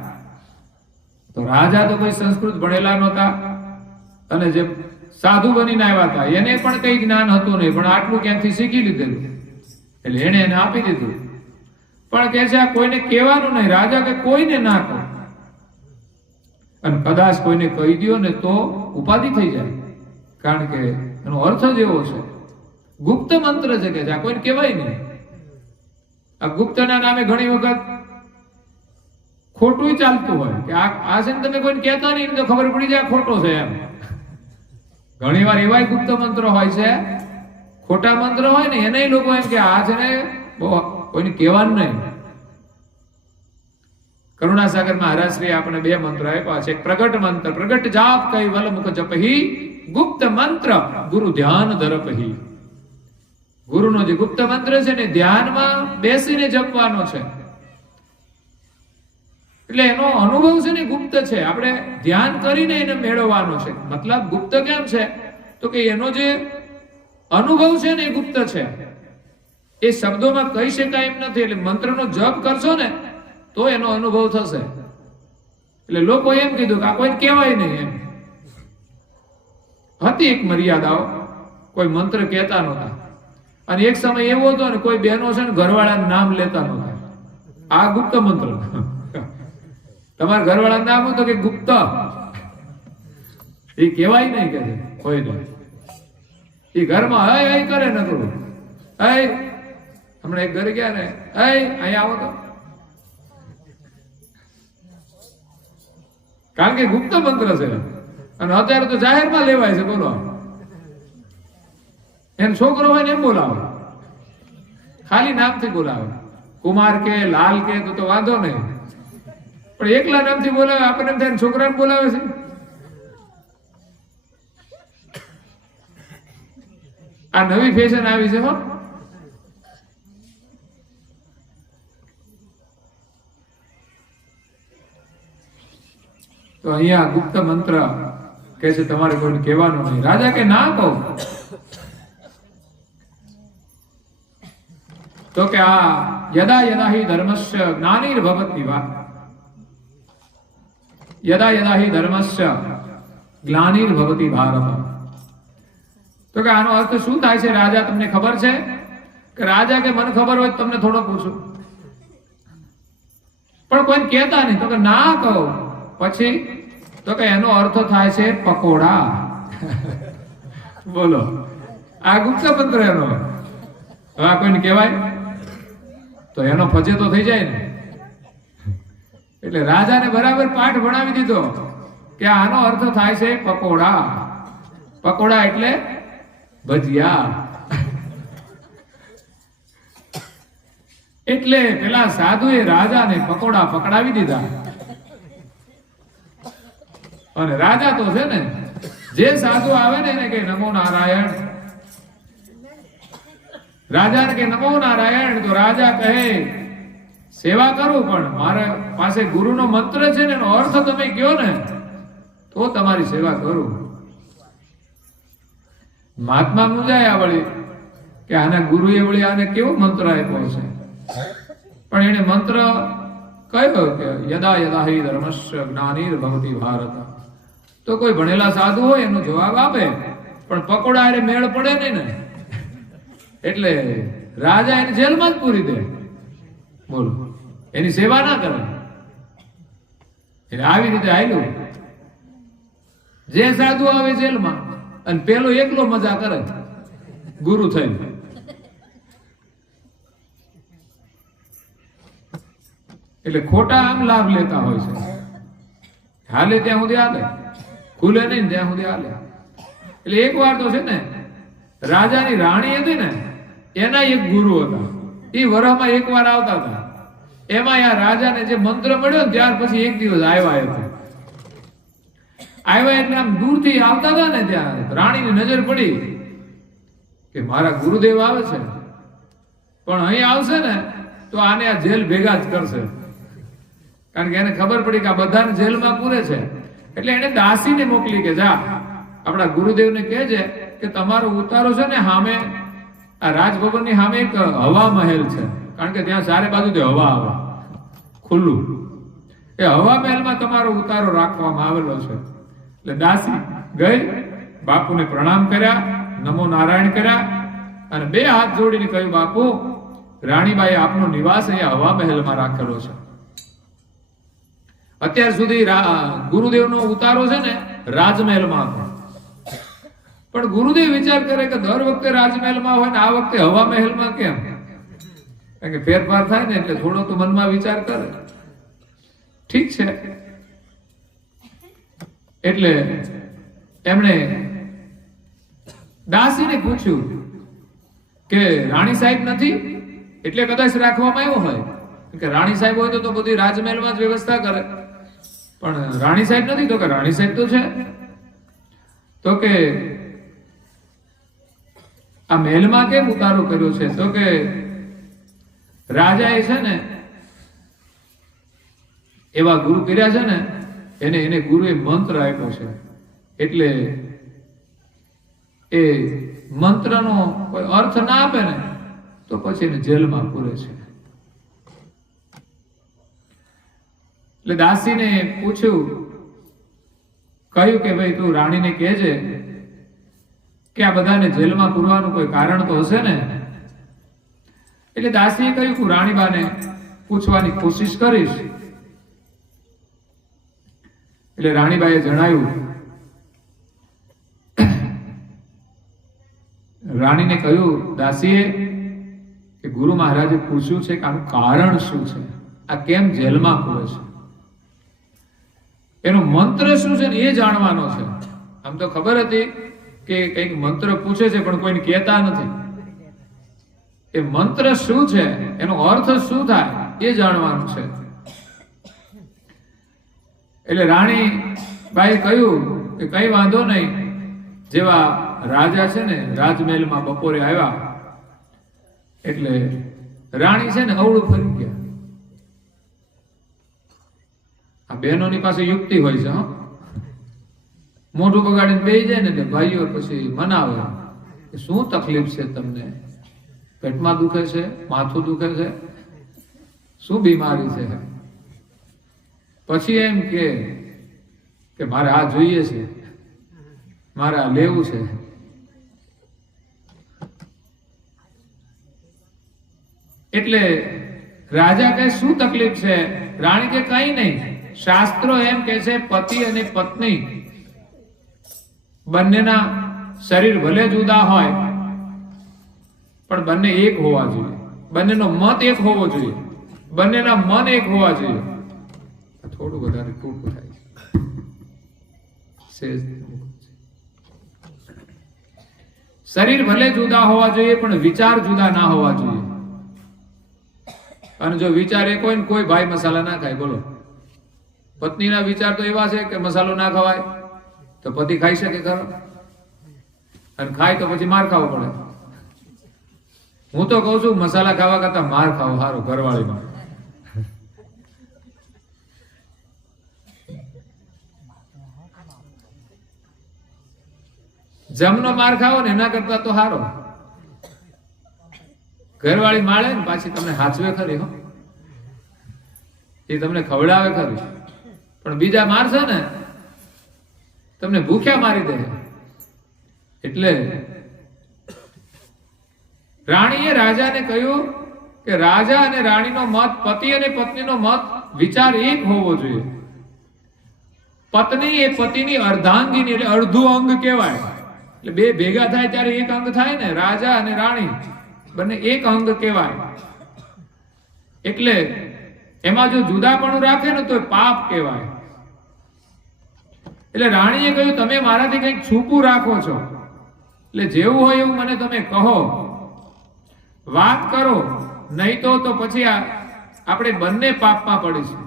તો રાજા તો કોઈ સંસ્કૃત ભણેલા નહોતા અને જે સાધુ બનીને આવ્યા હતા એને પણ કઈ જ્ઞાન હતું નહીં, પણ આટલું ક્યાંથી શીખી લીધેલું. એટલે એને આપી દીધું. પણ કે છે આ કોઈને કહેવાનું નહીં. રાજા કે કોઈને ના કહો, અને કદાચ કોઈને કહી દો ને તો ઉપાધિ થઈ જાય, કારણ કે એનો અર્થ જ એવો છે. ગુપ્ત મંત્ર છે કે આ કોઈને કહેવાય નહીં. આ ગુપ્તના નામે ઘણી વખત ખોટું ચાલતું હોય કે આ છે ને તમે કોઈને કહેતા નહીં તો ખબર પડી જાય ખોટો છે એમ. ઘણી વાર એવા ગુપ્ત મંત્ર હોય છે, ખોટા મંત્ર હોય ને એને લોકો એમ કે આ છે ને કોઈને કહેવાનું નહીં. કરુણાસાગર મહારાજશ્રી આપણે 2 મંત્ર આપ્યા છે. પ્રગટ મંત્ર, પ્રગટ જાપ કૈવલ મુખ જપહી, ગુપ્ત મંત્ર ગુરુ ધ્યાન ધરપહી. ગુરુનો જે ગુપ્ત મંત્ર છે ને ધ્યાનમાં બેસીને જપવાનો છે. એટલે એનો અનુભવ છે ને ગુપ્ત છે, આપણે ધ્યાન કરીને એને મેળવવાનો છે. મતલબ ગુપ્ત કેમ છે તો કે એનો જે અનુભવ છે ને એ ગુપ્ત છે, એ શબ્દોમાં કહી શકાય એમ નથી. એટલે મંત્રનો જપ કરશો ને તો એનો અનુભવ થશે. એટલે લોકો એમ કીધું કે આ કોઈ કહેવાય નહીં એમ. હતી એક મર્યાદાઓ, કોઈ મંત્ર કહેતા નહોતા. અને એક સમય એવો હતો ને કોઈ બહેનો છે ને ઘરવાળાનું નામ લેતા નહોતા. આ ગુપ્ત મંત્ર. તમારા ઘરવાળા નામ હતું કે ગુપ્ત, એ કહેવાય નહીં કે કોઈ નહીં. એ ઘરમાં હય હય કરે નકરું. હય હમણાં એક ઘરે ગયા ને, હય અહીંયા આવો તો, કારણ કે ગુપ્ત મંત્ર છે. અને અત્યારે તો જાહેરમાં લેવાય છે. બોલો, એમ છોકરો હોય ને એમ બોલાવે, ખાલી નામથી બોલાવે. કુમાર કે લાલ કે તો વાંધો નહીં, પણ એકલા નામથી બોલાવે. આપણને એમ થાય છોકરાને બોલાવે છે. આ નવી ફેશન આવી છે. તો અહીંયા ગુપ્ત મંત્ર કે છે તમારે કોઈને કહેવાનું નહીં. રાજા કે ના કહું. તો કે આ યદા યદા હિ ધર્મસ્ય જ્ઞાનિર્ભવતિ વા, યદા યદા હિ ધર્મસ્ય ગ્લાનિર્ભવતિ ભારત. તો કે આનો અર્થ શું થાય છે રાજા, તમને ખબર છે? કે રાજા કે મને ખબર હોય તમને થોડો પૂછું, પણ કોઈને કહેતા નહીં. તો કે ના કહો. પછી તો કે એનો અર્થ થાય છે પકોડા. બોલો, આ ગુપ્ત મંત્ર એનો. હવે આ કોઈને કહેવાય તો એનો ફજે તો થઈ જાય ને. એટલે રાજાને બરાબર પાઠ ભણાવી દીધો કે આનો અર્થ થાય છે પકોડા. પકોડા એટલે ભજીયા. એટલે પેલા સાધુએ રાજાને પકોડા પકડાવી દીધા. અને રાજા તો છે ને, જે સાધુ આવે ને એને કે નમો નારાયણ. રાજાને કે નમો નારાયણ, તો રાજા કહે સેવા કરું, પણ મારા પાસે ગુરુનો મંત્ર છે ને, એનો અર્થ તમે કહો ને તો તમારી સેવા કરું. મહાત્મા મૂંઝાયા વળી કે આના ગુરુએ વળી આને કેવો મંત્ર આપ્યો છે. પણ એને મંત્ર કયો કે યદા યદા હિ ધર્મસ્ય જ્ઞાનિર્ભવતિ ભારત. તો કોઈ ભણેલા સાધુ હોય એનો જવાબ આપે, પણ પકોડા એને મેળ પડે નહીં ને, એટલે રાજા એને જેલમાં જ પૂરી દે. બોલો, એની સેવા ના કરે. એટલે આવી રીતે આયલું. જે સાધુ આવે જેલમાં અને પેલો એકલો મજા કરે ગુરુ થઈને. એટલે ખોટા આમ લાભ લેતા હોય છે. હાલે ત્યાં સુધી હાલે, ખુલે નહીં ત્યાં સુધી હાલે. એટલે એક વાર તો છે ને, રાજાની રાણી હતી ને, એના એક ગુરુ હતા. એ વરસમાં એક વાર આવતા હતા. એમાં આ રાજાને જે મંત્ર મળ્યો ને, ત્યાર પછી એક દિવસ આવ્યા એટલે આમ દૂરથી આવતા હતા ને, ત્યાં રાણીની નજર પડી કે મારા ગુરુદેવ આવે છે, પણ અહીં આવશે ને તો આને આ જેલ ભેગા જ કરશે. કારણ કે એને ખબર પડી કે આ બધાને જેલમાં પૂરે છે. એટલે એને દાસીને મોકલી કે જા આપણા ગુરુદેવને કહેજે કે તમારો ઉતારો છે ને સામે આ રાજભવનની સામે એક હવા મહેલ છે. કારણ કે ત્યાં ચારે બાજુથી હવા આવે ખુલ્લું. એ હવા મહેલમાં તમારો ઉતારો રાખવામાં આવેલો છે. એટલે દાસી ગઈ, બાપુને પ્રણામ કર્યા, નમો નારાયણ કર્યા, અને બે હાથ જોડીને કહ્યું, બાપુ, રાણીબાઈ આપનો નિવાસ અહીંયા હવા મહેલમાં રાખેલો છે. અત્યાર સુધી ગુરુદેવનો ઉતારો છે ને રાજમહેલમાં હતો. પણ ગુરુદેવ વિચાર કરે કે દર વખતે રાજમહેલમાં હોય ને આ વખતે હવા મહેલમાં કેમ? કારણ કે ફેરફાર થાય ને એટલે થોડો તો મનમાં વિચાર કરે. ઠીક છે. એટલે એમણે દાસીને પૂછ્યું કે રાણી સાહેબ નથી, એટલે કદાચ રાખવામાં આવ્યો હોય. કે રાણી સાહેબ હોય તો બધી રાજમહેલમાં જ વ્યવસ્થા કરે, પણ રાણી સાહેબ નથી. તો કે રાણી સાહેબ તો છે. તો કે આ મહેલમાં કેમ ઉતારો કર્યો છે? તો કે રાજાએ છે ને એવા ગુરુ કર્યા છે ને, એને ગુરુએ મંત્ર આપ્યો છે. એટલે એ મંત્રનો કોઈ અર્થ ના આપે ને તો પછી એને જેલમાં પૂરે છે. એટલે દાસીને પૂછ્યું, કહ્યું કે ભાઈ તું રાણીને કહેજે કે આ બધાને જેલમાં પૂરવાનું કોઈ કારણ તો હશે ને. એટલે દાસીએ કહ્યું કે રાણીબાને પૂછવાની કોશિશ કરીશ. એટલે રાણીબાઈએ જણાવ્યું, રાણીને કહ્યું દાસીએ કે ગુરુ મહારાજે પૂછ્યું છે કે આનું કારણ શું છે, આ કેમ જેલમાં પૂરે છે, એનો મંત્ર શું છે ને એ જાણવાનો છે. આમ તો ખબર હતી કે કંઈક મંત્ર પૂછે છે પણ કોઈને કહેતા નથી. એ મંત્ર શું છે, એનો અર્થ શું થાય એ જાણવાનું છે. એટલે રાણી બાઈ કહ્યું કે કઈ વાંધો નહીં. જેવા રાજા છે ને રાજમહેલમાં બપોરે આવ્યા એટલે રાણી છે ને અવળું ફરી ગયા. આ બહેનોની પાસે યુક્તિ હોય છે. મોઢું બગાડીને બેસી જાય ને એટલે ભાઈઓ પછી મનાવે કે શું તકલીફ છે તમને, પેટમાં દુખે છે, માથું દુખે છે, શું બીમારી છે? પછી એમ કે મારે આ જોઈએ છે, મારે આ લેવું છે. એટલે રાજા કહે શું તકલીફ છે? રાણી કે કઈ નહીં, શાસ્ત્રો એમ કે છે પતિ અને પત્ની બંનેના શરીર ભલે જુદા હોય પણ બંને એક હોવા જોઈએ, બંનેનો મત એક હોવો જોઈએ, બંનેના મન એક હોવા જોઈએ. થોડું વધારે ટૂંકું થાય છે. શરીર ભલે જુદા હોવા જોઈએ પણ વિચાર જુદા ના હોવા જોઈએ. અને જો વિચાર એક હોય ને કોઈ ભાઈ મસાલા ના ખાય, બોલો. પત્નીના વિચાર તો એવા છે કે મસાલો ના ખવાય, તો પતિ ખાઈ શકે ખરો? અને ખાય તો પછી માર ખાવો પડે. હું તો કઉ છું મસાલા ખાવા કરતા માર ખાવો સારું ઘરવાળીમાં. જમનો માર ખાવો ને એના કરતા તો સારો. ઘરવાળી માળે ને પાછી તમને હાચવે ખરી, હો, એ તમને ખવડાવે ખરી, પણ બીજા મારશે ને તમને ભૂખ્યા મારી દે. એટલે રાણીએ રાજાને કહ્યું કે રાજા અને રાણીનો મત, પતિ અને પત્નીનો મત, વિચાર એક હોવો જોઈએ. પત્ની એ પતિની અર્ધાંગીની એટલે અડધું અંગ કહેવાય. એટલે બે ભેગા થાય ત્યારે એક અંગ થાય ને. રાજા અને રાણી બંને એક અંગ કહેવાય. એટલે એમાં જો જુદાપણું રાખે ને તો પાપ કહેવાય. એટલે રાણીએ કહ્યું તમે મારાથી કંઈક છૂપું રાખો છો, એટલે જેવું હોય એવું મને તમે કહો, વાત કરો, નહીં તો પછી આપણે બંને પાપમાં પડીશું.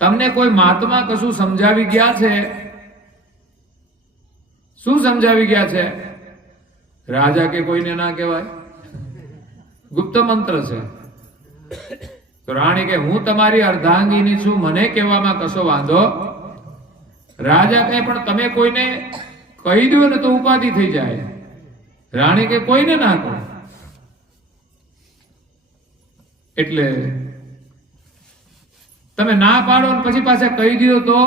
તમને કોઈ મહાત્મા કશું સમજાવી ગયા છે? શું સમજાવી ગયા છે? રાજા કે કોઈને ના કહેવાય, ગુપ્ત મંત્ર છે. તો રાણી કે હું તમારી અર્ધાંગીની છું, મને કહેવામાં કશો વાંધો. રાજા કહે પણ તમે કોઈને કહી દો ને તો ઉપાધિ થઈ જાય. રાણી કે કોઈને ના કહો. એટલે તમે ના પાડો ને પછી પાછા કહી દો તો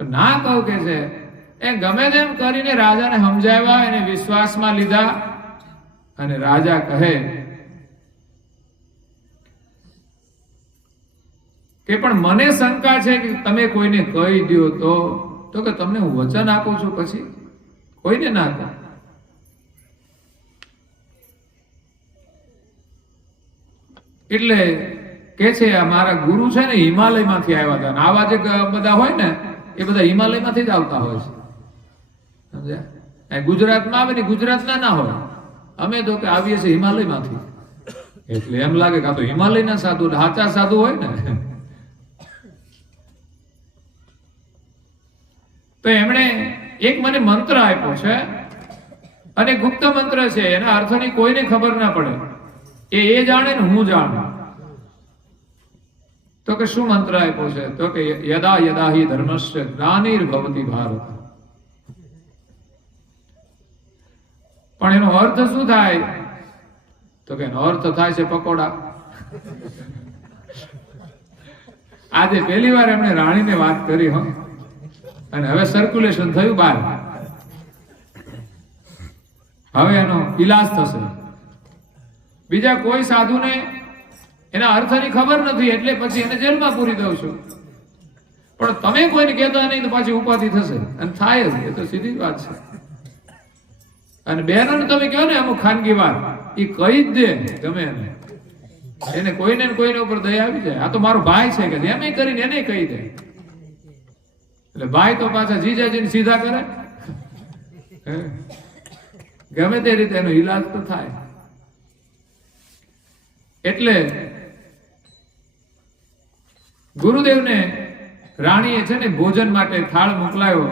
ના કહું કે છે. એ ગમે તેમ કરીને રાજાને સમજાવ્યા, એને વિશ્વાસમાં લીધા. અને રાજા કહે કે પણ મને શંકા છે કે તમે કોઈને કહી દો તો કે તમને હું વચન આપું છું પછી કોઈને ના કહો. એટલે કે છે આ મારા ગુરુ છે ને હિમાલયમાંથી આવ્યા હતા. આવા જે બધા હોય ને એ બધા હિમાલયમાંથી જ આવતા હોય છે, સમજ્યા? ગુજરાતમાં આવે ને ગુજરાતના ના હોય. અમે તો કે આવીએ છીએ હિમાલયમાંથી. એટલે એમ લાગે કે આ તો હિમાલયના સાધુ, સાચા સાધુ હોય ને. તો એમણે એક મને મંત્ર આપ્યો છે અને ગુપ્ત મંત્ર છે, એના અર્થની કોઈને ખબર ના પડે. એ જાણે ને હું જાણું. તો કે શું મંત્ર આપ્યો છે? તો કે યદા યદા હિ ધર્મસ્ય ગ્લાનિર્ભવતિ ભારત. પણ એનો અર્થ શું થાય? તો કે એનો અર્થ થાય છે પકોડા. આજે પહેલી વાર એમણે રાણીને વાત કરી, હો, અને હવે સર્ક્યુલેશન થયું બહાર. હવે એનો ઈલાજ થશે. બીજા કોઈ સાધુને એના અર્થની ખબર નથી, એટલે પછી એને જેલમાં પૂરી દઉં છું. પણ તમે કોઈને કહેતા નહીં તો પાછી ઉપાધિ થશે, અને થાય જ. એ તો સીધી વાત છે. અને બહેનોને તમે કહો ને અમુક ખાનગી વાત, એ કહી જ દે ગમે એને કોઈને ઉપર દયા આવી જાય. આ તો મારો ભાઈ છે કે એમ કરીને એને કહી દે. એટલે ભાઈ તો પાછા જીજાજીને સીધા કરે. ગમે તે રીતે એનો ઈલાજ તો થાય. એટલે ગુરુદેવને રાણીએ છે ને ભોજન માટે થાળ મોકલાયો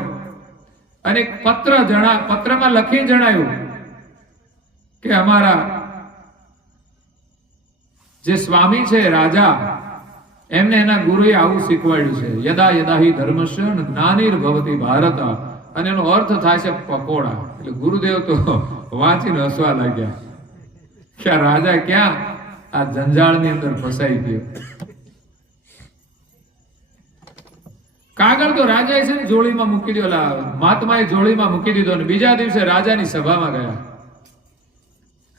અને એક પત્રમાં લખી જણાવ્યું કે અમારા જે સ્વામી છે રાજા, એમને એના ગુરુએ આવું શીખવાડ્યું છે, યદા યદા હિ ધર્મસ્ય જ્ઞાનિર્ભવતિ ભારત. અને એનો અર્થ થાય છે પકોડા. એટલે ગુરુદેવ તો વાંચીને હસવા લાગ્યા કે આ રાજા ક્યાં આ જંજાળની અંદર ફસાઈ ગયો. કાગળ તો રાજાએ છે ને જોડીમાં મૂકી દીધો, મહાત્માએ જોડીમાં મૂકી દીધો. અને બીજા દિવસે રાજાની સભામાં ગયા.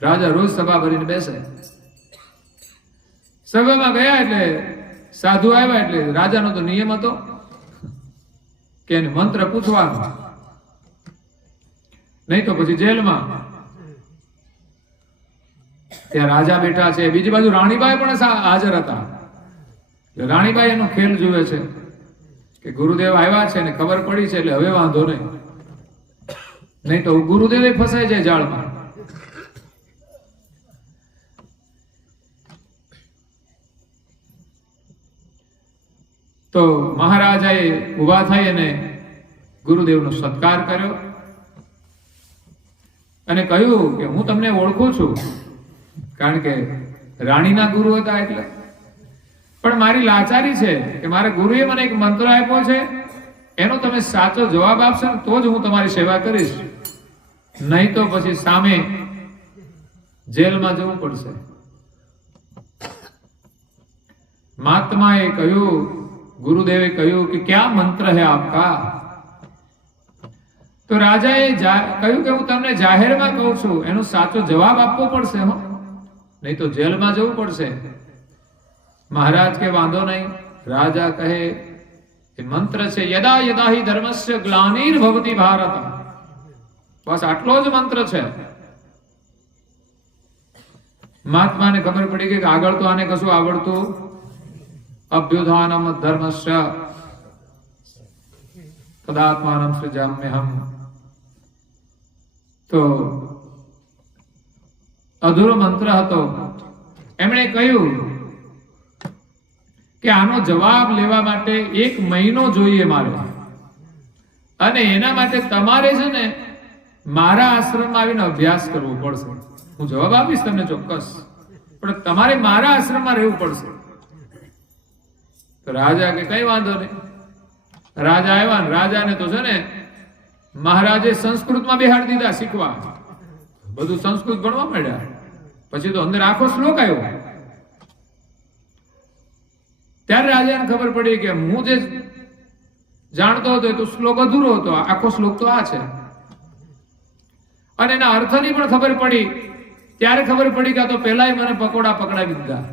રાજા રોજ સભા ભરીને બેસે. સભામાં ગયા એટલે સાધુ આવ્યા. એટલે રાજાનો તો નિયમ હતો કે એને મંત્ર પૂછવાનો, નહીં તો પછી જેલમાં. ત્યાં રાજા બેઠા છે, બીજી બાજુ રાણીબાઈ પણ હાજર હતા. રાણીબાઈ એનો ખેલ જુએ છે કે ગુરુદેવ આવ્યા છે ને ખબર પડી છે, એટલે હવે વાંધો નહીં. નહીં તો ગુરુદેવે ફસાઈ જાય જાળમાં. તો મહારાજાએ ઉભા થઈ અને ગુરુદેવનો સત્કાર કર્યો અને કહ્યું કે હું તમને ઓળખું છું, કારણ કે રાણીના ગુરુ હતા એટલે. પણ મારી લાચારી છે કે મારા ગુરુએ મને એક મંત્ર આપ્યો છે, એનો તમે સાચો જવાબ આપશો ને તો જ હું તમારી સેવા કરીશ, નહીં તો પછી સામે જેલમાં જવું પડશે. મહાત્માએ કહ્યું, ગુરુદેવે કહ્યું કે ક્યાં મંત્ર હે આપકા? તો રાજાએ કહ્યું કે હું તમને જાહેરમાં કહું છું, એનો સાચો જવાબ આપવો પડશે હો, નહીં તો જેલમાં જવું પડશે. મહારાજ કે વાંધો નહીં. રાજા કહે એ મંત્ર છે યદા યદા હિ ધર્મસ્ય ગ્લાનિર્ભવતિ ભારત. બસ આટલો જ મંત્ર છે. મહાત્માને ખબર પડી ગઈ કે આગળ તો આને કશું આવડતું. અભ્યુત્થાનમ ધર્મસ્ય તદાત્માનમ સૃજામ્યહમ. તો અધૂરો મંત્ર હતો. એમણે કહ્યું કે આનો જવાબ લેવા માટે 1 મહિનો જોઈએ મારે, અને એના માટે તમારે છે ને મારા આશ્રમમાં આવીને અભ્યાસ કરવો પડશે. હું જવાબ આપીશ તમને ચોક્કસ, પણ તમારે મારા આશ્રમમાં રહેવું પડશે. તો રાજા કે કઈ વાંધો નહીં. રાજા આવ્યા ને રાજાને તો છે ને મહારાજે સંસ્કૃતમાં બેહાડી દીધા શીખવા. બધું સંસ્કૃત ભણવા માંડ્યા. પછી તો અંદર આખો શ્લોક આવ્યો. ત્યારે રાજાને ખબર પડી કે હું જે જાણતો હતો એ તો શ્લોક અધૂરો હતો, આખો શ્લોક તો આ છે. અને એના અર્થની પણ ખબર પડી. ત્યારે ખબર પડી કે આ તો પહેલાય મને પકોડા પકડાવી દીધા.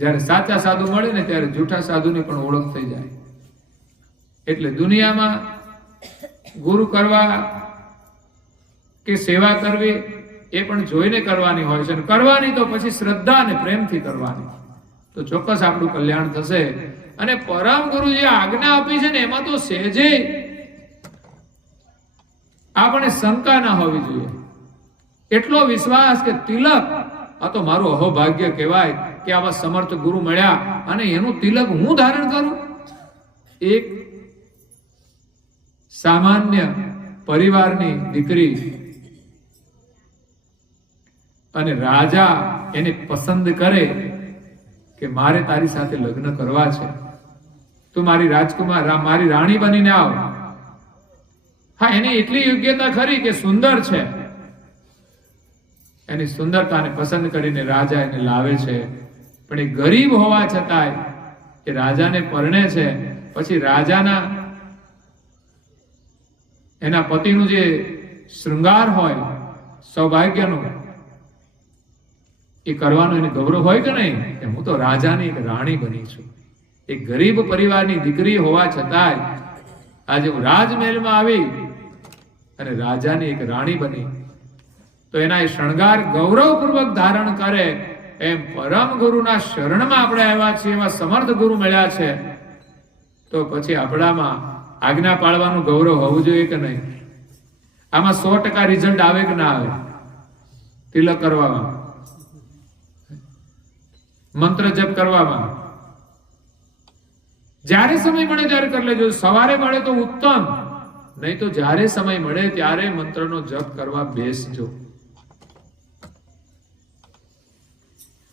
જ્યારે સાચા સાધુ મળે ને ત્યારે જૂઠા સાધુની પણ ઓળખ થઈ જાય. એટલે દુનિયામાં ગુરુ કરવા કે સેવા કરવી એ પણ જોઈને કરવાની હોય છે, અને કરવાની તો પછી શ્રદ્ધા અને પ્રેમથી કરવાની, તો ચોક્કસ આપણું કલ્યાણ થશે. અને પરમ ગુરુ જે આજ્ઞા આપી છે ને એમાં તો સહેજે આપણે શંકા ના હોવી જોઈએ. એટલો વિશ્વાસ કે તિલક, આ તો મારું અહોભાગ્ય કહેવાય કે આવા સમર્થ ગુરુ મળ્યા અને એનું તિલક હું ધારણ કરું. એક સામાન્ય પરિવારની દીકરી અને રાજા એને પસંદ કરે કે મારે તારી સાથે લગ્ન કરવા છે, તું મારી રાજકુમાર મારી રાણી બનીને આવ. હા, એની એટલી યોગ્યતા ખરી કે સુંદર છે. એની સુંદરતાને પસંદ કરીને રાજા એને લાવે છે. પણ એ ગરીબ હોવા છતાંય એ રાજાને પરણે છે. પછી રાજાના એના પતિનું જે શૃંગાર હોય સૌભાગ્યનું, એ કરવાનો એને ગૌરવ હોય કે નહીં, કે હું તો રાજાની એક રાણી બની છું. એક ગરીબ પરિવારની દીકરી હોવા છતાંય આજે હું રાજમહેલમાં આવી અને રાજાની એક રાણી બની. તો એના એ શણગાર ગૌરવપૂર્વક ધારણ કરે. એમ પરમ ગુરુના શરણમાં આપણે આવ્યા છીએ, એવા સમર્થ ગુરુ મળ્યા છે, તો પછી આપણામાં આજ્ઞા પાળવાનું ગૌરવ હોવું જોઈએ કે નહીં? આમાં 100% રિઝલ્ટ આવે કે ના આવે? તિલક કરવામાં, મંત્ર જપ કરવામાં, જ્યારે સમય મળે ત્યારે કરી લેજો. સવારે મળે તો ઉત્તમ, નહીં તો જ્યારે સમય મળે ત્યારે મંત્રનો જપ કરવા બેસજો.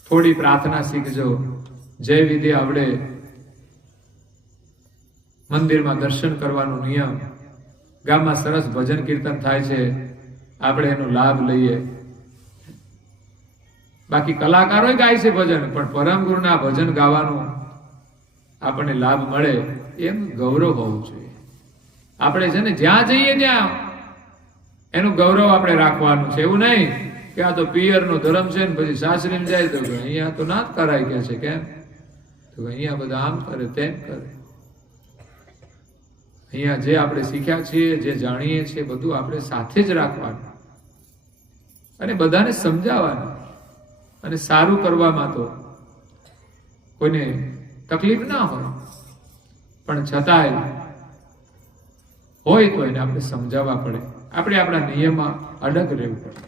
થોડી પ્રાર્થના શીખજો. જય વિધિ આવડે. મંદિરમાં દર્શન કરવાનો નિયમ. ગામમાં સરસ ભજન કીર્તન થાય છે, આપણે એનો લાભ લઈએ. બાકી કલાકારો ગાય છે ભજન, પણ પરમ ગુરુના ભજન ગાવાનું આપણને લાભ મળે એમ ગૌરવ હોવું જોઈએ. આપણે છે ને જ્યાં જઈએ ત્યાં એનું ગૌરવ આપણે રાખવાનું છે. એવું નહીં કે આ તો પિયરનો ધર્મ છે ને પછી સાસરીમાં જાય તો અહીંયા તો ના જ કરાય કે છે. કેમ? તો અહીંયા બધા આમ કરે તેમ કરે. અહીંયા જે આપણે શીખ્યા છીએ, જે જાણીએ છીએ, બધું આપણે સાથે જ રાખવાનું અને બધાને સમજાવવાનું. અને સારું કરવામાં તો કોઈને તકલીફ ના હોય, પણ છતાંય હોય તો એને આપણે સમજાવવા પડે, આપણે આપણા નિયમમાં અડગ રહેવું પડે.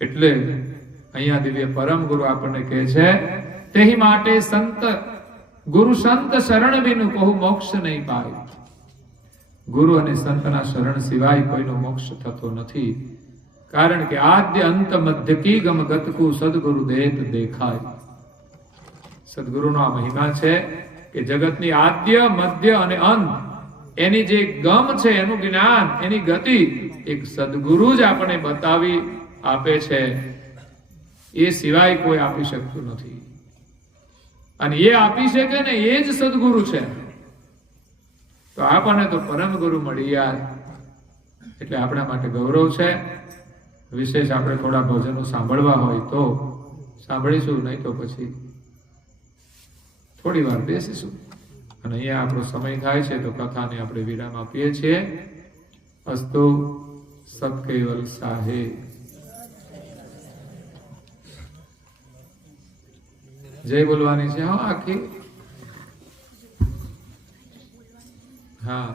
એટલે અહીંયા દિવ્ય પરમ ગુરુ આપણને કહે છે, તેહી માટે સંત ગુરુ સંત શરણ બિન કહું મોક્ષ નહીં પાય. ગુરુ અને સંતના શરણ સિવાય કોઈનો મોક્ષ થતો નથી. કારણ કે આદ્ય અંત મધ્ય કી ગમ ગતકુ સદગુરુ દેત દેખાય. સદગુરુનો આ મહિમા છે કે જગતની આદ્ય મધ્ય અને અંત એની જે ગમ છે, એનું જ્ઞાન, એની ગતિ એક સદગુરુ જ આપણને બતાવી આપે છે. એ સિવાય કોઈ આપી શકતું નથી. અને એ આપી શકે ને એ જ સદગુરુ છે. તો આપણને તો પરમ ગુરુ મળી યાર, એટલે આપણા માટે ગૌરવ છે. વિશેષ આપણે થોડા ભજનો સાંભળવા હોય તો સાંભળીશું, નહીં તો પછી થોડી વાર બેસીશું. અને અહીંયા આપણો સમય થાય છે તો કથાને આપણે વિરામ આપીએ છીએ. અસ્તુ સત્કૈવલ સાહેબ. જય બોલવાની છે. હા, આખી. હા,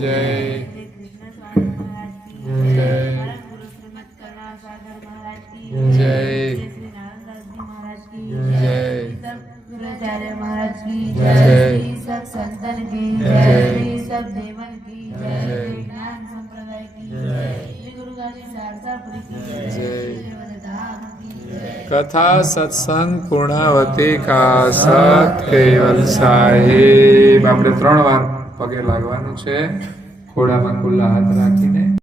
जय कृष्ण स्वामी महाराज की जय, परम गुरु श्रीमद करुणा सागर महाराज की जय, श्री नारायण जी महाराज की जय, सब गुरुचार्य महाराज की जय, सब संतन की जय, सब देवन की जय, ज्ञान संप्रदाय की जय, श्री गुरु गादी शारदापुरी की जय, धाम की जय. कथा सत्संग पूर्णावती का सत કેવલ સાહેબ. આપણે 3 વાર પગે લાગવાનું છે, ખોડામાં ખુલ્લા હાથ રાખીને.